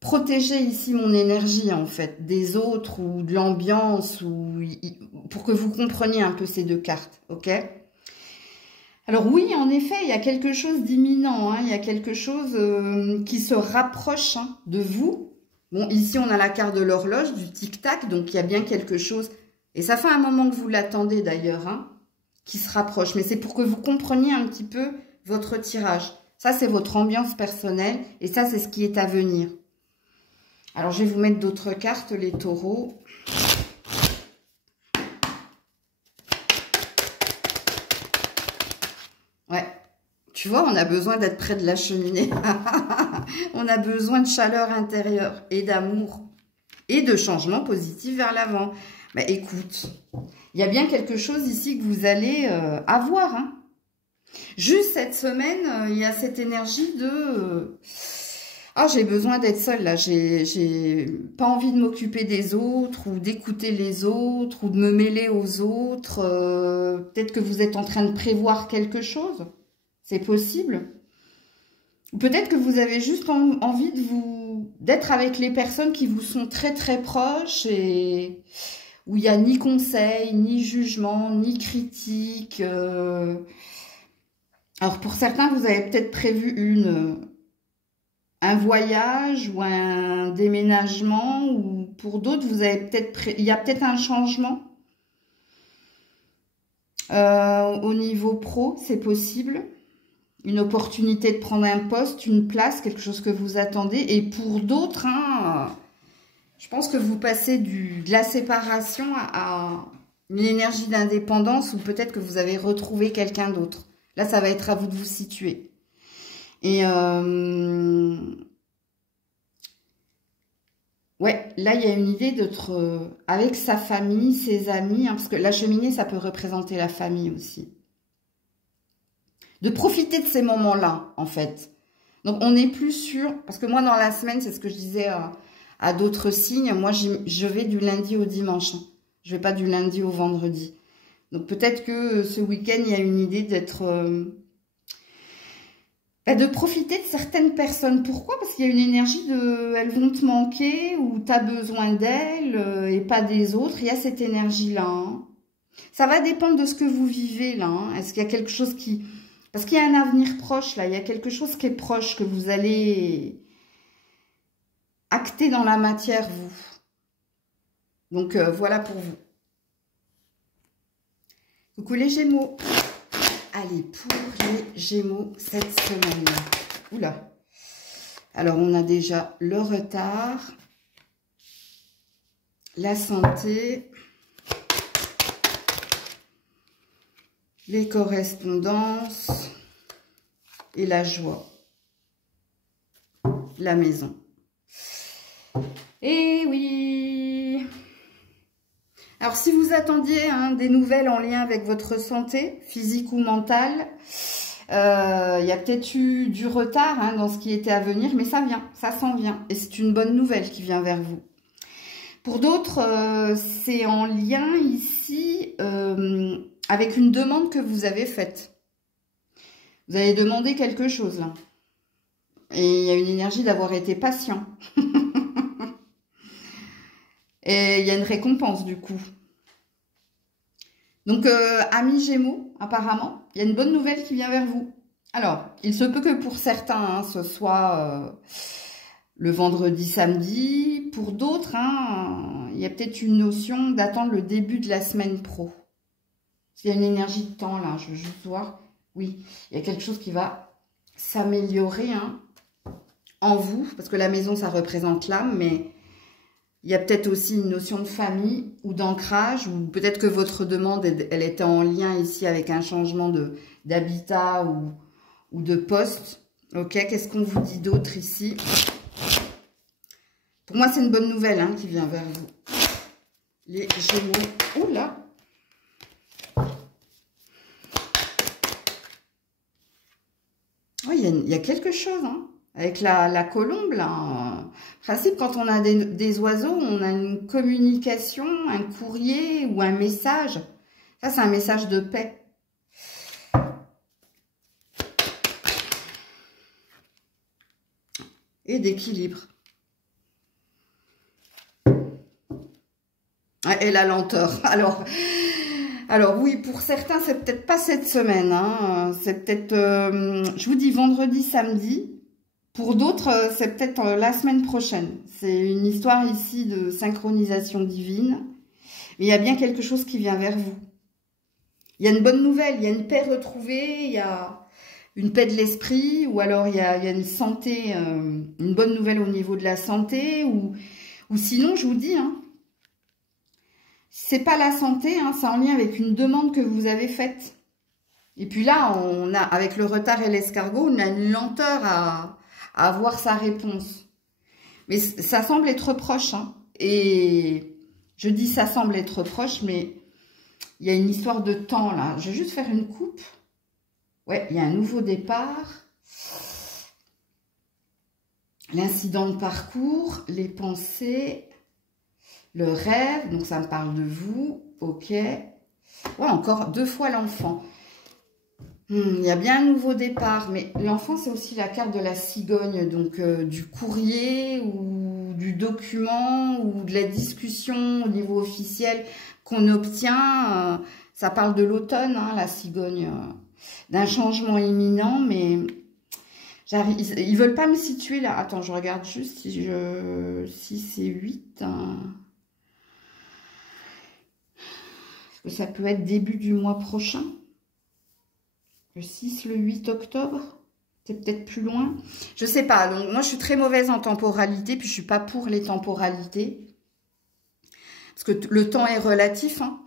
protéger ici mon énergie en fait, des autres ou de l'ambiance, ou pour que vous compreniez un peu ces deux cartes, ok? Alors oui, en effet, il y a quelque chose d'imminent, hein, il y a quelque chose qui se rapproche, hein, de vous. Bon, ici on a la carte de l'horloge, du tic-tac, donc il y a bien quelque chose, et ça fait un moment que vous l'attendez d'ailleurs, hein, qui se rapproche, mais c'est pour que vous compreniez un petit peu votre tirage. Ça, c'est votre ambiance personnelle, et ça, c'est ce qui est à venir. Alors, je vais vous mettre d'autres cartes, les taureaux. Ouais, tu vois, on a besoin d'être près de la cheminée. On a besoin de chaleur intérieure et d'amour et de changement positif vers l'avant. Bah, écoute, il y a bien quelque chose ici que vous allez avoir, hein. Juste cette semaine, il y a cette énergie de... Ah, j'ai besoin d'être seule, là. J'ai pas envie de m'occuper des autres, ou d'écouter les autres, ou de me mêler aux autres. Peut-être que vous êtes en train de prévoir quelque chose. C'est possible. Ou peut-être que vous avez juste envie d'être avec les personnes qui vous sont très, très proches, et où il n'y a ni conseil, ni jugement, ni critique. Alors, pour certains, vous avez peut-être prévu un voyage ou un déménagement, ou pour d'autres, vous avez il y a peut-être un changement au niveau pro, c'est possible. Une opportunité de prendre un poste, une place, quelque chose que vous attendez. Et pour d'autres, hein, je pense que vous passez de la séparation à une énergie d'indépendance, ou peut-être que vous avez retrouvé quelqu'un d'autre. Là, ça va être à vous de vous situer. Et ouais, là, il y a une idée d'être avec sa famille, ses amis, hein, parce que la cheminée, ça peut représenter la famille aussi. De profiter de ces moments-là, en fait. Donc, on n'est plus sûr, parce que moi, dans la semaine, c'est ce que je disais à d'autres signes, moi, je vais du lundi au dimanche. Hein. Je vais pas du lundi au vendredi. Donc, peut-être que ce week-end, il y a une idée d'être... de profiter de certaines personnes. Pourquoi? Parce qu'il y a une énergie de... Elles vont te manquer, ou tu as besoin d'elles et pas des autres. Il y a cette énergie-là. Hein. Ça va dépendre de ce que vous vivez, là. Hein. Est-ce qu'il y a quelque chose qui... Parce qu'il y a un avenir proche, là. Il y a quelque chose qui est proche, que vous allez acter dans la matière, vous. Donc, voilà pour vous. Coucou les Gémeaux. Allez, pour les Gémeaux, cette semaine. Oula. Alors, on a déjà le retard, la santé, les correspondances et la joie. La maison. Et oui. Alors, si vous attendiez des nouvelles en lien avec votre santé, physique ou mentale, Il y a peut-être eu du retard hein, dans ce qui était à venir, mais ça vient, ça s'en vient. Et c'est une bonne nouvelle qui vient vers vous. Pour d'autres, c'est en lien ici avec une demande que vous avez faite. Vous avez demandé quelque chose là. Et il y a une énergie d'avoir été patient. Et il y a une récompense du coup. Donc, amis Gémeaux, apparemment, il y a une bonne nouvelle qui vient vers vous. Alors, il se peut que pour certains, hein, ce soit le vendredi, samedi. Pour d'autres, hein, il y a peut-être une notion d'attendre le début de la semaine pro. Il y a une énergie de temps, là, je veux juste voir. Oui, il y a quelque chose qui va s'améliorer hein, en vous. Parce que la maison, ça représente l'âme, mais... il y a peut-être aussi une notion de famille ou d'ancrage, ou peut-être que votre demande, elle était en lien ici avec un changement d'habitat ou de poste. Ok, qu'est-ce qu'on vous dit d'autre ici? Pour moi, c'est une bonne nouvelle hein, qui vient vers vous. Les Gémeaux. Oula! Oui, il y a quelque chose, hein. Avec la colombe, là, en principe, quand on a des oiseaux, on a une communication, un courrier ou un message. Ça, c'est un message de paix. Et d'équilibre. Et la lenteur. Alors oui, pour certains, c'est peut-être pas cette semaine. Hein. C'est peut-être, je vous dis, vendredi, samedi. Pour d'autres, c'est peut-être la semaine prochaine. C'est une histoire ici de synchronisation divine. Mais il y a bien quelque chose qui vient vers vous. Il y a une bonne nouvelle, il y a une paix retrouvée, il y a une paix de l'esprit, ou alors il y a une santé, une bonne nouvelle au niveau de la santé, ou sinon, je vous dis, hein, c'est pas la santé, hein, c'est en lien avec une demande que vous avez faite. Et puis là, on a, avec le retard et l'escargot, on a une lenteur à avoir sa réponse. Mais ça semble être proche. Hein. Et je dis ça semble être proche, mais il y a une histoire de temps là. Je vais juste faire une coupe. Ouais, il y a un nouveau départ. L'incident de parcours, les pensées, le rêve. Donc ça me parle de vous. Ok. Ouais, encore 2 fois l'enfant. Il y a bien un nouveau départ, mais l'enfant, c'est aussi la carte de la cigogne, donc du courrier ou du document ou de la discussion au niveau officiel qu'on obtient. Ça parle de l'automne, hein, la cigogne, d'un changement imminent, mais ils veulent pas me situer là. Attends, je regarde juste si c'est 8. Hein. Est-ce que ça peut être début du mois prochain? Le 6, le 8 octobre, c'est peut-être plus loin. Je sais pas. Donc, moi, je suis très mauvaise en temporalité, puis je suis pas pour les temporalités. Parce que le temps est relatif. Hein.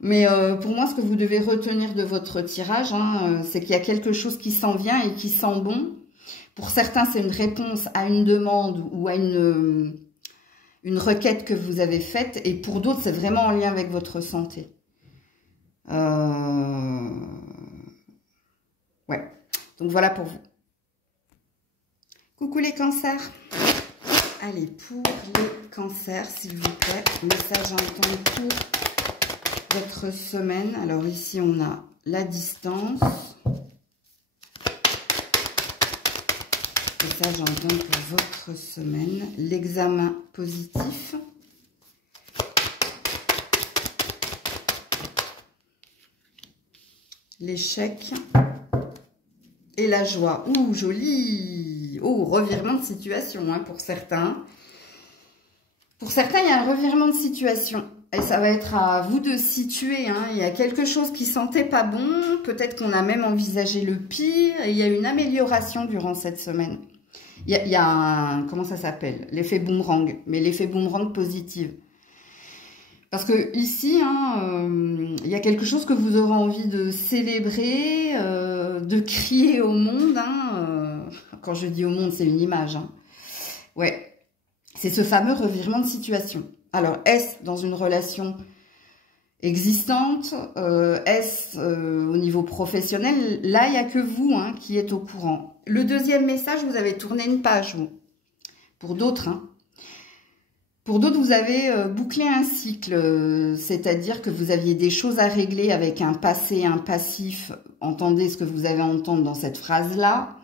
Mais pour moi, ce que vous devez retenir de votre tirage, hein, c'est qu'il y a quelque chose qui s'en vient et qui sent bon. Pour certains, c'est une réponse à une demande ou à une requête que vous avez faite. Et pour d'autres, c'est vraiment en lien avec votre santé. Ouais, donc voilà pour vous. Coucou les cancers. Allez, pour les cancers, s'il vous plaît, message intense pour votre semaine. Alors ici, on a la distance. Message intense pour votre semaine. L'examen positif. L'échec. Et la joie. Ouh, joli. Oh, revirement de situation hein, pour certains. Pour certains, il y a un revirement de situation. Et ça va être à vous de situer. Hein. Il y a quelque chose qui sentait pas bon. Peut-être qu'on a même envisagé le pire. Et il y a une amélioration durant cette semaine. Il y a un... Comment ça s'appelle? L'effet boomerang. Mais l'effet boomerang positif. Parce que ici, hein, il y a quelque chose que vous aurez envie de célébrer, de crier au monde. Hein, quand je dis au monde, c'est une image. Hein. Ouais, c'est ce fameux revirement de situation. Alors, est-ce dans une relation existante? Est-ce au niveau professionnel? Là, il n'y a que vous hein, qui êtes au courant. Le deuxième message, vous avez tourné une page, vous. Pour d'autres, hein. Pour d'autres, vous avez bouclé un cycle, c'est-à-dire que vous aviez des choses à régler avec un passé, un passif. Entendez ce que vous avez à entendre dans cette phrase-là.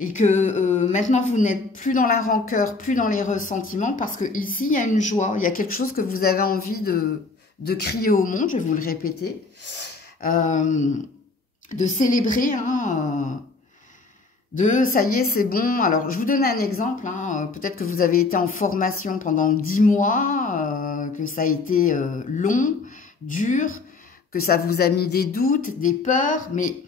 Et que maintenant, vous n'êtes plus dans la rancœur, plus dans les ressentiments, parce que ici, il y a une joie, il y a quelque chose que vous avez envie de crier au monde, je vais vous le répéter, de célébrer, hein, ça y est, c'est bon. Alors, je vous donne un exemple, hein, peut-être que vous avez été en formation pendant 10 mois, que ça a été long, dur, que ça vous a mis des doutes, des peurs, mais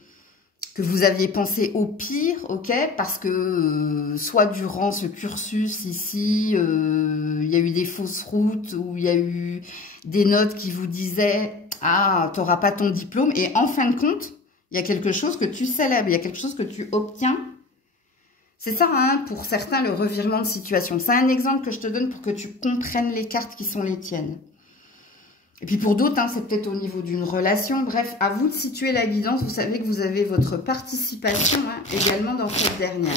que vous aviez pensé au pire, ok, parce que soit durant ce cursus ici, il y a eu des fausses routes, ou il y a eu des notes qui vous disaient « Ah, tu n'auras pas ton diplôme », et en fin de compte, il y a quelque chose que tu célèbres, il y a quelque chose que tu obtiens. C'est ça, hein, pour certains, le revirement de situation. C'est un exemple que je te donne pour que tu comprennes les cartes qui sont les tiennes. Et puis pour d'autres, hein, c'est peut-être au niveau d'une relation. Bref, à vous de situer la guidance. Vous savez que vous avez votre participation hein, également dans cette dernière.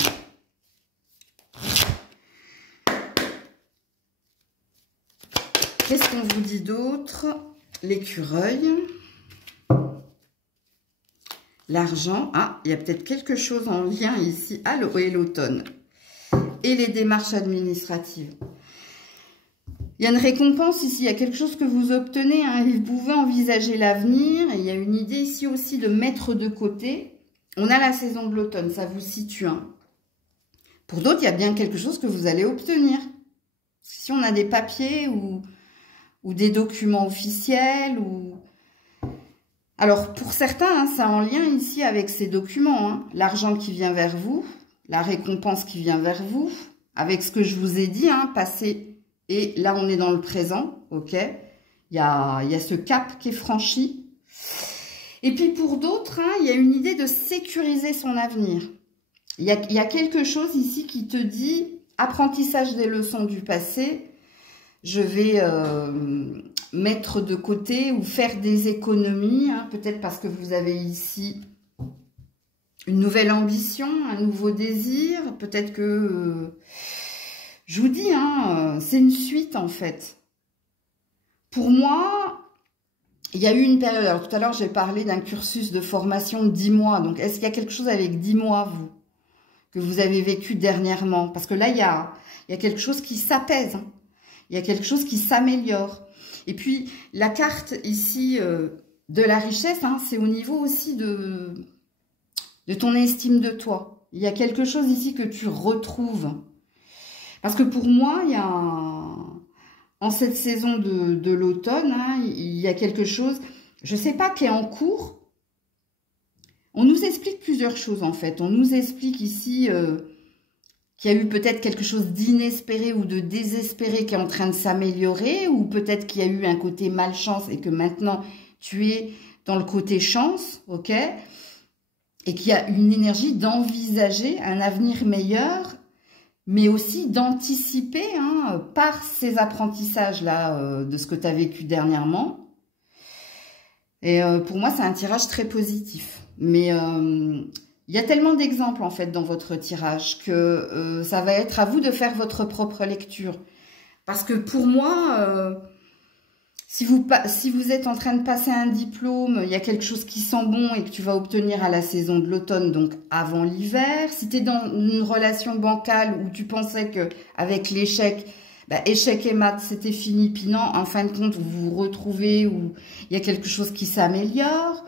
Qu'est-ce qu'on vous dit d'autre? L'écureuil. L'argent. Ah, il y a peut-être quelque chose en lien ici. Ah, et l'automne. Et les démarches administratives. Il y a une récompense ici, il y a quelque chose que vous obtenez, hein, vous pouvez envisager l'avenir, et il y a une idée ici aussi de mettre de côté. On a la saison de l'automne, ça vous situe. Hein. Pour d'autres, il y a bien quelque chose que vous allez obtenir. Si on a des papiers ou des documents officiels, ou... Alors, pour certains, hein, c'est en lien ici avec ces documents. Hein. L'argent qui vient vers vous, la récompense qui vient vers vous, avec ce que je vous ai dit, hein, passé... Et là, on est dans le présent, ok? Il y a ce cap qui est franchi. Et puis, pour d'autres, hein, il y a une idée de sécuriser son avenir. Il y a quelque chose ici qui te dit, apprentissage des leçons du passé, je vais mettre de côté ou faire des économies, hein, peut-être parce que vous avez ici une nouvelle ambition, un nouveau désir, peut-être que... je vous dis, hein, c'est une suite en fait. Pour moi, il y a eu une période, alors tout à l'heure j'ai parlé d'un cursus de formation de 10 mois, donc est-ce qu'il y a quelque chose avec 10 mois, vous, que vous avez vécu dernièrement? Parce que là, il y a quelque chose qui s'apaise, hein. Il y a quelque chose qui s'améliore. Et puis, la carte ici de la richesse, hein, c'est au niveau aussi de ton estime de toi. Il y a quelque chose ici que tu retrouves. Parce que pour moi, il y a en cette saison de l'automne, hein, il y a quelque chose, je ne sais pas, qui est en cours. On nous explique plusieurs choses en fait. On nous explique ici qu'il y a eu peut-être quelque chose d'inespéré ou de désespéré qui est en train de s'améliorer, ou peut-être qu'il y a eu un côté malchance et que maintenant tu es dans le côté chance, ok? Et qu'il y a une énergie d'envisager un avenir meilleur, mais aussi d'anticiper hein, par ces apprentissages-là de ce que tu as vécu dernièrement. Et pour moi, c'est un tirage très positif. Mais il y a tellement d'exemples en fait dans votre tirage que ça va être à vous de faire votre propre lecture. Parce que pour moi, si vous êtes en train de passer un diplôme, il y a quelque chose qui sent bon et que tu vas obtenir à la saison de l'automne, donc avant l'hiver. Si tu es dans une relation bancale où tu pensais qu'avec l'échec, échec et maths, c'était fini, puis non, en fin de compte, vous vous retrouvez où il y a quelque chose qui s'améliore.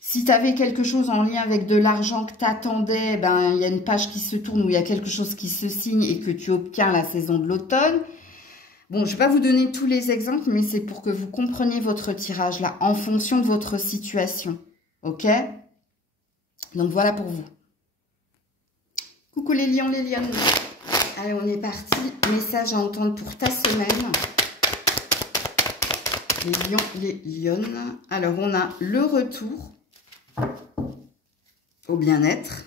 Si tu avais quelque chose en lien avec de l'argent que tu attendais, il y a une page qui se tourne où il y a quelque chose qui se signe et que tu obtiens la saison de l'automne. Bon, je ne vais pas vous donner tous les exemples, mais c'est pour que vous compreniez votre tirage là, en fonction de votre situation. Ok? Donc, voilà pour vous. Coucou les lions, les lionnes. Allez, on est parti. Message à entendre pour ta semaine. Les lions, les lionnes. Alors, on a le retour au bien-être.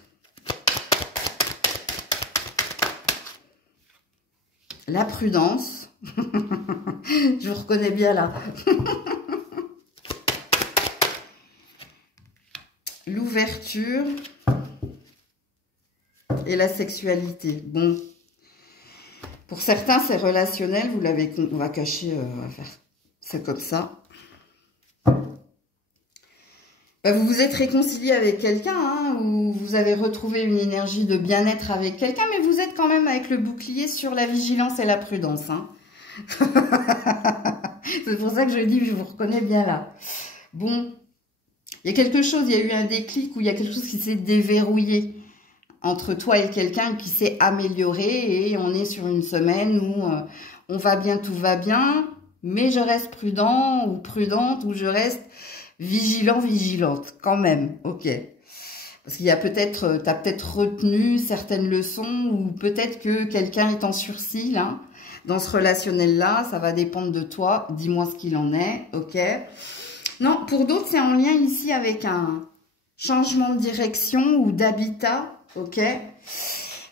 La prudence. Je vous reconnais bien là. l'ouverture et la sexualité. Bon, pour certains, c'est relationnel. Vous l'avez, on va cacher, on va faire ça comme ça. Vous vous êtes réconcilié avec quelqu'un, hein, ou vous avez retrouvé une énergie de bien-être avec quelqu'un, mais vous êtes quand même avec le bouclier sur la vigilance et la prudence. Hein. C'est pour ça que je dis que je vous reconnais bien là. Bon, il y a quelque chose, il y a eu un déclic où il y a quelque chose qui s'est déverrouillé entre toi et quelqu'un qui s'est amélioré et on est sur une semaine où on va bien, tout va bien, mais je reste prudent ou prudente ou je reste vigilant, vigilante, quand même, ok. Parce qu'il y a peut-être, tu as peut-être retenu certaines leçons ou peut-être que quelqu'un est en sursis, là, dans ce relationnel-là, ça va dépendre de toi, dis-moi ce qu'il en est, ok. Non, pour d'autres, c'est en lien ici avec un changement de direction ou d'habitat, ok.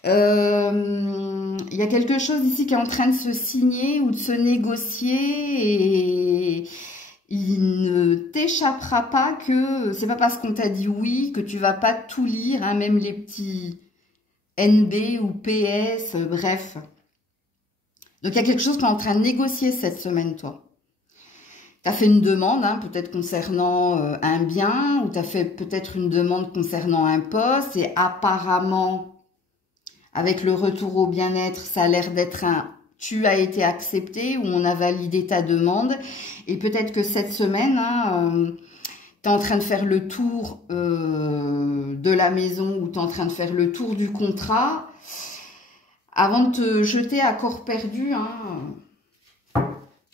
Il y a quelque chose ici qui est en train de se signer ou de se négocier et il ne t'échappera pas que c'est pas parce qu'on t'a dit oui que tu vas pas tout lire, hein, même les petits NB ou PS, bref. Donc il y a quelque chose qui est en train de négocier cette semaine, toi. Tu as fait une demande, hein, peut-être concernant un bien, ou tu as fait peut-être une demande concernant un poste, et apparemment, avec le retour au bien-être, ça a l'air d'être un tu as été accepté, ou on a validé ta demande. Et peut-être que cette semaine, hein, tu es en train de faire le tour de la maison, ou tu es en train de faire le tour du contrat, avant de te jeter à corps perdu, hein,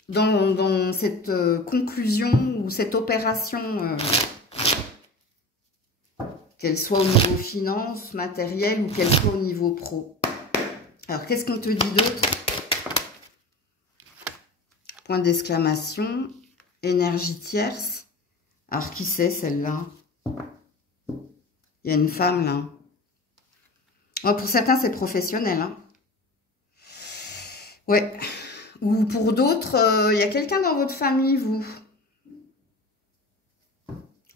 dans cette conclusion ou cette opération, qu'elle soit au niveau finance, matériel, ou qu'elle soit au niveau pro. Alors, qu'est-ce qu'on te dit d'autre? Point d'exclamation, énergie tierce. Alors, qui c'est celle-là? Il y a une femme, là. Oh, pour certains, c'est professionnel, hein. Ouais. Ou pour d'autres, il y a quelqu'un dans votre famille, vous.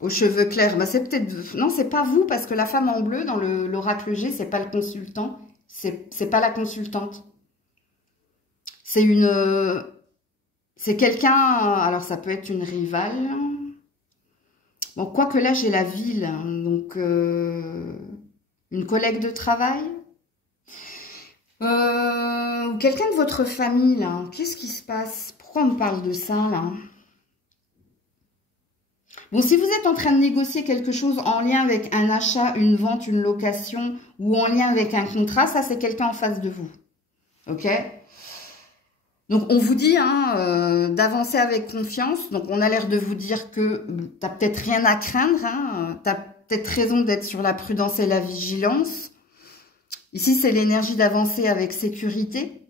Aux cheveux clairs. Bah, c'est peut-être... Non, c'est pas vous, parce que la femme en bleu, dans l'oracle G, c'est pas le consultant. C'est pas la consultante. C'est une... C'est quelqu'un... Alors, ça peut être une rivale. Bon, quoique là, j'ai la ville. Hein, donc, une collègue de travail. Ou quelqu'un de votre famille, là. Qu'est-ce qui se passe? Pourquoi on me parle de ça, là? Bon, si vous êtes en train de négocier quelque chose en lien avec un achat, une vente, une location, ou en lien avec un contrat, ça, c'est quelqu'un en face de vous. Ok? Donc, on vous dit hein, d'avancer avec confiance. Donc, on a l'air de vous dire que tu n'as peut-être rien à craindre. Hein, tu as peut-être raison d'être sur la prudence et la vigilance. Ici, c'est l'énergie d'avancer avec sécurité,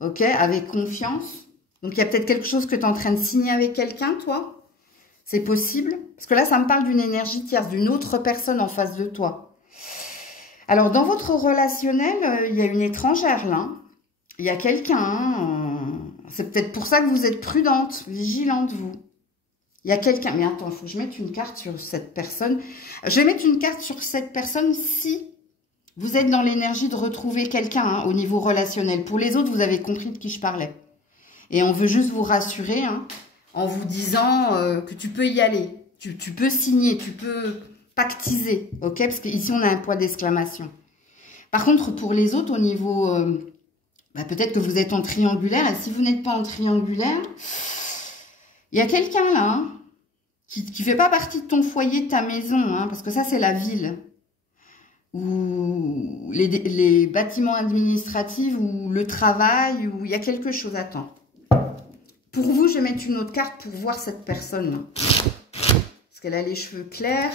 ok, avec confiance. Donc, il y a peut-être quelque chose que tu es en train de signer avec quelqu'un, toi. C'est possible. Parce que là, ça me parle d'une énergie tierce, d'une autre personne en face de toi. Alors, dans votre relationnel, il y a une étrangère, là. Il y a quelqu'un. Hein, c'est peut-être pour ça que vous êtes prudente, vigilante, vous. Il y a quelqu'un. Mais attends, il faut que je mette une carte sur cette personne. Je vais mettre une carte sur cette personne si... Vous êtes dans l'énergie de retrouver quelqu'un hein, au niveau relationnel. Pour les autres, vous avez compris de qui je parlais. Et on veut juste vous rassurer hein, en vous disant que tu peux y aller. Tu peux signer, tu peux pactiser. Ok? Parce qu'ici, on a un point d'exclamation. Par contre, pour les autres, au niveau... peut-être que vous êtes en triangulaire. Et si vous n'êtes pas en triangulaire, il y a quelqu'un là hein, qui ne fait pas partie de ton foyer, de ta maison. Hein, parce que ça, c'est la ville. Ou les bâtiments administratifs, ou le travail, ou il y a quelque chose. Attends. Pour vous, je vais mettre une autre carte pour voir cette personne-là. Parce qu'elle a les cheveux clairs,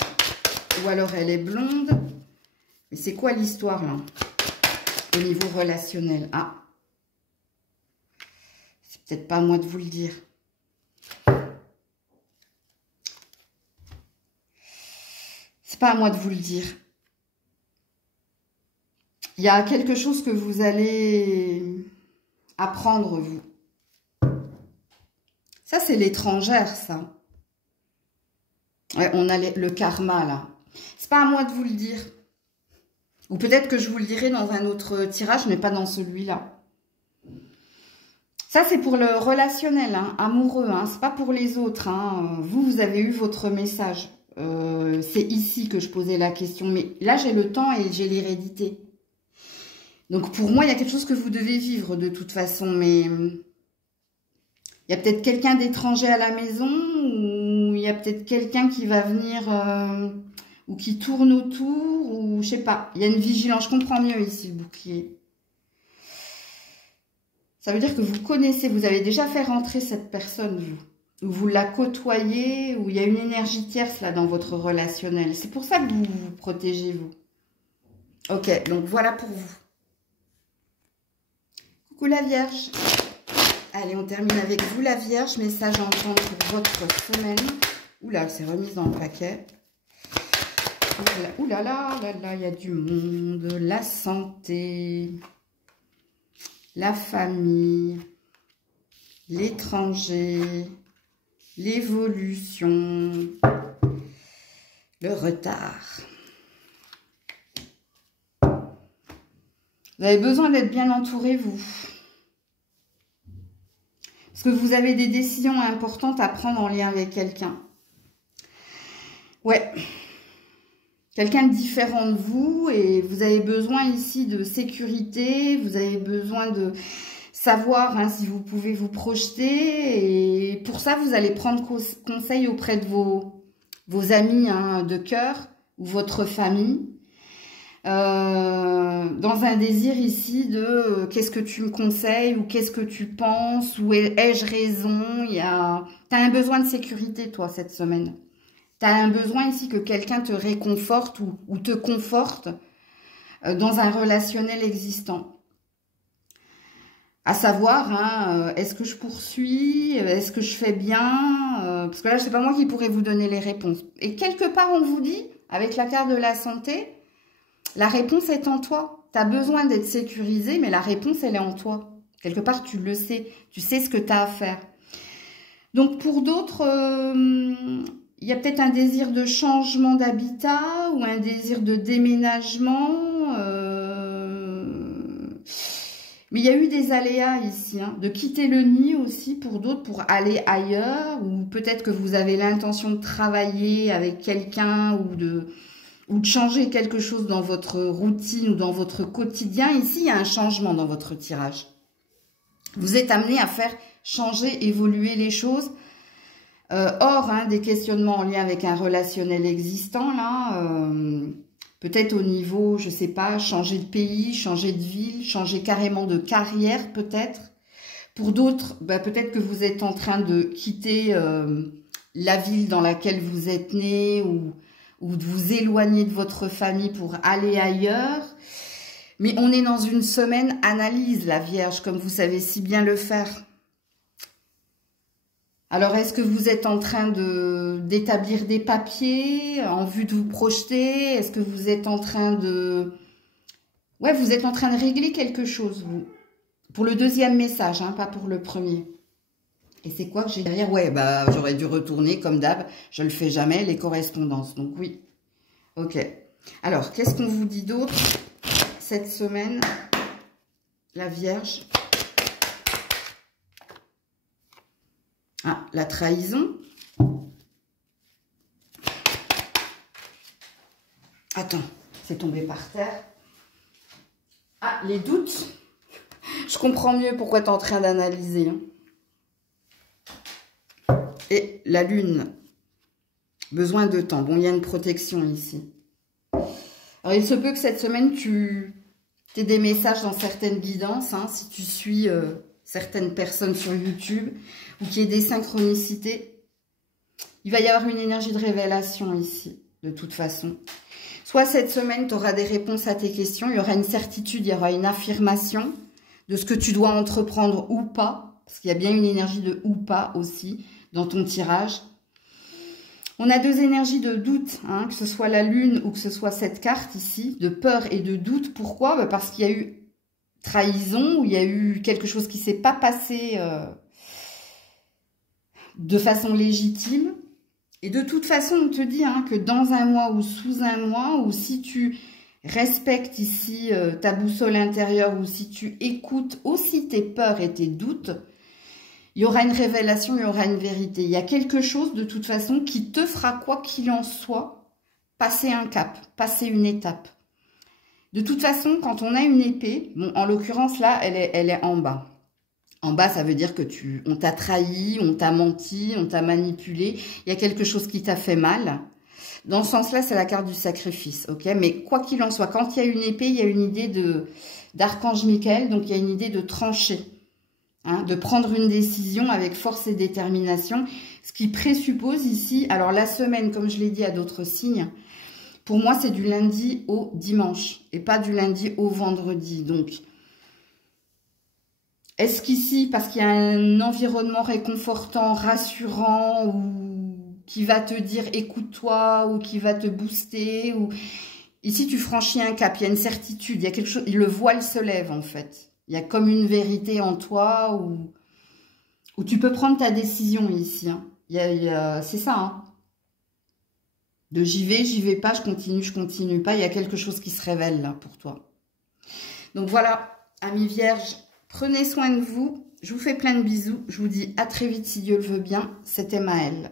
ou alors elle est blonde. Mais c'est quoi l'histoire, là? Au niveau relationnel. Ah. C'est peut-être pas à moi de vous le dire. C'est pas à moi de vous le dire. Il y a quelque chose que vous allez apprendre, vous. Ça, c'est l'étrangère, ça. Ouais, on a le karma, là. C'est pas à moi de vous le dire. Ou peut-être que je vous le dirai dans un autre tirage, mais pas dans celui-là. Ça, c'est pour le relationnel, hein, amoureux. Hein, c'est pas pour les autres. Hein. Vous avez eu votre message. C'est ici que je posais la question. Mais là, j'ai le temps et j'ai l'hérédité. Donc, pour moi, il y a quelque chose que vous devez vivre de toute façon. Mais il y a peut-être quelqu'un d'étranger à la maison. Ou il y a peut-être quelqu'un qui va venir... ou qui tourne autour. Ou je sais pas. Il y a une vigilance. Je comprends mieux ici, le bouclier. Ça veut dire que vous connaissez, vous avez déjà fait rentrer cette personne, vous la côtoyez, où il y a une énergie tierce là dans votre relationnel. C'est pour ça que vous vous protégez, vous. Ok, donc voilà pour vous. Coucou la Vierge. Allez, on termine avec vous la Vierge. Message à entendre pour votre semaine. Oula, elle s'est remise dans le paquet. Oula, là, il y a du monde. La santé. La famille, l'étranger, l'évolution, le retard. Vous avez besoin d'être bien entouré, vous. Parce que vous avez des décisions importantes à prendre en lien avec quelqu'un. Ouais. Quelqu'un de différent de vous et vous avez besoin ici de sécurité, vous avez besoin de savoir hein, si vous pouvez vous projeter et pour ça vous allez prendre conseil auprès de vos amis hein, de cœur ou votre famille dans un désir ici de qu'est-ce que tu me conseilles ou qu'est-ce que tu penses ou ai-je raison. T'as un besoin de sécurité toi cette semaine. Tu as un besoin ici que quelqu'un te réconforte ou te conforte dans un relationnel existant. À savoir, hein, est-ce que je poursuis? Est-ce que je fais bien? Parce que là, c'est pas moi qui pourrais vous donner les réponses. Et quelque part, on vous dit, avec la carte de la santé, la réponse est en toi. Tu as besoin d'être sécurisé, mais la réponse, elle est en toi. Quelque part, tu le sais. Tu sais ce que tu as à faire. Donc, pour d'autres... il y a peut-être un désir de changement d'habitat ou un désir de déménagement. Mais il y a eu des aléas ici, hein, de quitter le nid aussi pour d'autres, pour aller ailleurs. Ou peut-être que vous avez l'intention de travailler avec quelqu'un ou de changer quelque chose dans votre routine ou dans votre quotidien. Ici, il y a un changement dans votre tirage. Vous êtes amené à faire changer, évoluer les choses. Hors hein, des questionnements en lien avec un relationnel existant, là, peut-être au niveau, je sais pas, changer de pays, changer de ville, changer carrément de carrière, peut-être. Pour d'autres, bah, peut-être que vous êtes en train de quitter la ville dans laquelle vous êtes né ou de vous éloigner de votre famille pour aller ailleurs. Mais on est dans une semaine analyse, la Vierge, comme vous savez si bien le faire. Alors, est-ce que vous êtes en train d'établir des papiers en vue de vous projeter? Est-ce que vous êtes en train de... Ouais, vous êtes en train de régler quelque chose, vous. Pour le deuxième message, hein, pas pour le premier. Et c'est quoi que j'ai derrière? Ouais, bah, j'aurais dû retourner, comme d'hab. Je le fais jamais, les correspondances. Donc, oui. Ok. Alors, qu'est-ce qu'on vous dit d'autre cette semaine? La Vierge. Ah, la trahison. Attends, c'est tombé par terre. Ah, les doutes. Je comprends mieux pourquoi tu es en train d'analyser. Hein. Et la lune. Besoin de temps. Bon, il y a une protection ici. Alors, il se peut que cette semaine, tu aies des messages dans certaines guidances. Hein, si tu suis certaines personnes sur YouTube. Ou qu'il y ait des synchronicités. Il va y avoir une énergie de révélation ici, de toute façon. Soit cette semaine, tu auras des réponses à tes questions. Il y aura une certitude, il y aura une affirmation de ce que tu dois entreprendre ou pas. Parce qu'il y a bien une énergie de ou pas aussi dans ton tirage. On a deux énergies de doute, hein, que ce soit la lune ou que ce soit cette carte ici, de peur et de doute. Pourquoi? Bah parce qu'il y a eu trahison, ou il y a eu quelque chose qui ne s'est pas passé... de façon légitime, Et de toute façon, on te dit hein, que dans un mois ou sous un mois, ou si tu respectes ici ta boussole intérieure, ou si tu écoutes aussi tes peurs et tes doutes, il y aura une révélation, il y aura une vérité. Il y a quelque chose de toute façon qui te fera, quoi qu'il en soit, passer un cap, passer une étape. De toute façon, quand on a une épée, bon, en l'occurrence là, elle est en bas. En bas, ça veut dire que on t'a trahi, on t'a menti, on t'a manipulé. Il y a quelque chose qui t'a fait mal. Dans ce sens-là, c'est la carte du sacrifice, ok? Mais quoi qu'il en soit, quand il y a une épée, il y a une idée d'archange Michael, donc il y a une idée de trancher, hein, de prendre une décision avec force et détermination, ce qui présuppose ici, alors la semaine, comme je l'ai dit à d'autres signes, pour moi, c'est du lundi au dimanche et pas du lundi au vendredi, donc... Est-ce qu'ici, parce qu'il y a un environnement réconfortant, rassurant, ou qui va te dire écoute-toi, ou qui va te booster, ou ici tu franchis un cap, il y a une certitude, il y a quelque chose, le voile se lève en fait. Il y a comme une vérité en toi, où tu peux prendre ta décision ici. Hein. C'est ça. Hein. De j'y vais pas, je continue pas. Il y a quelque chose qui se révèle là pour toi. Donc voilà, amis vierges. Prenez soin de vous. Je vous fais plein de bisous. Je vous dis à très vite si Dieu le veut bien. C'était Maëlle.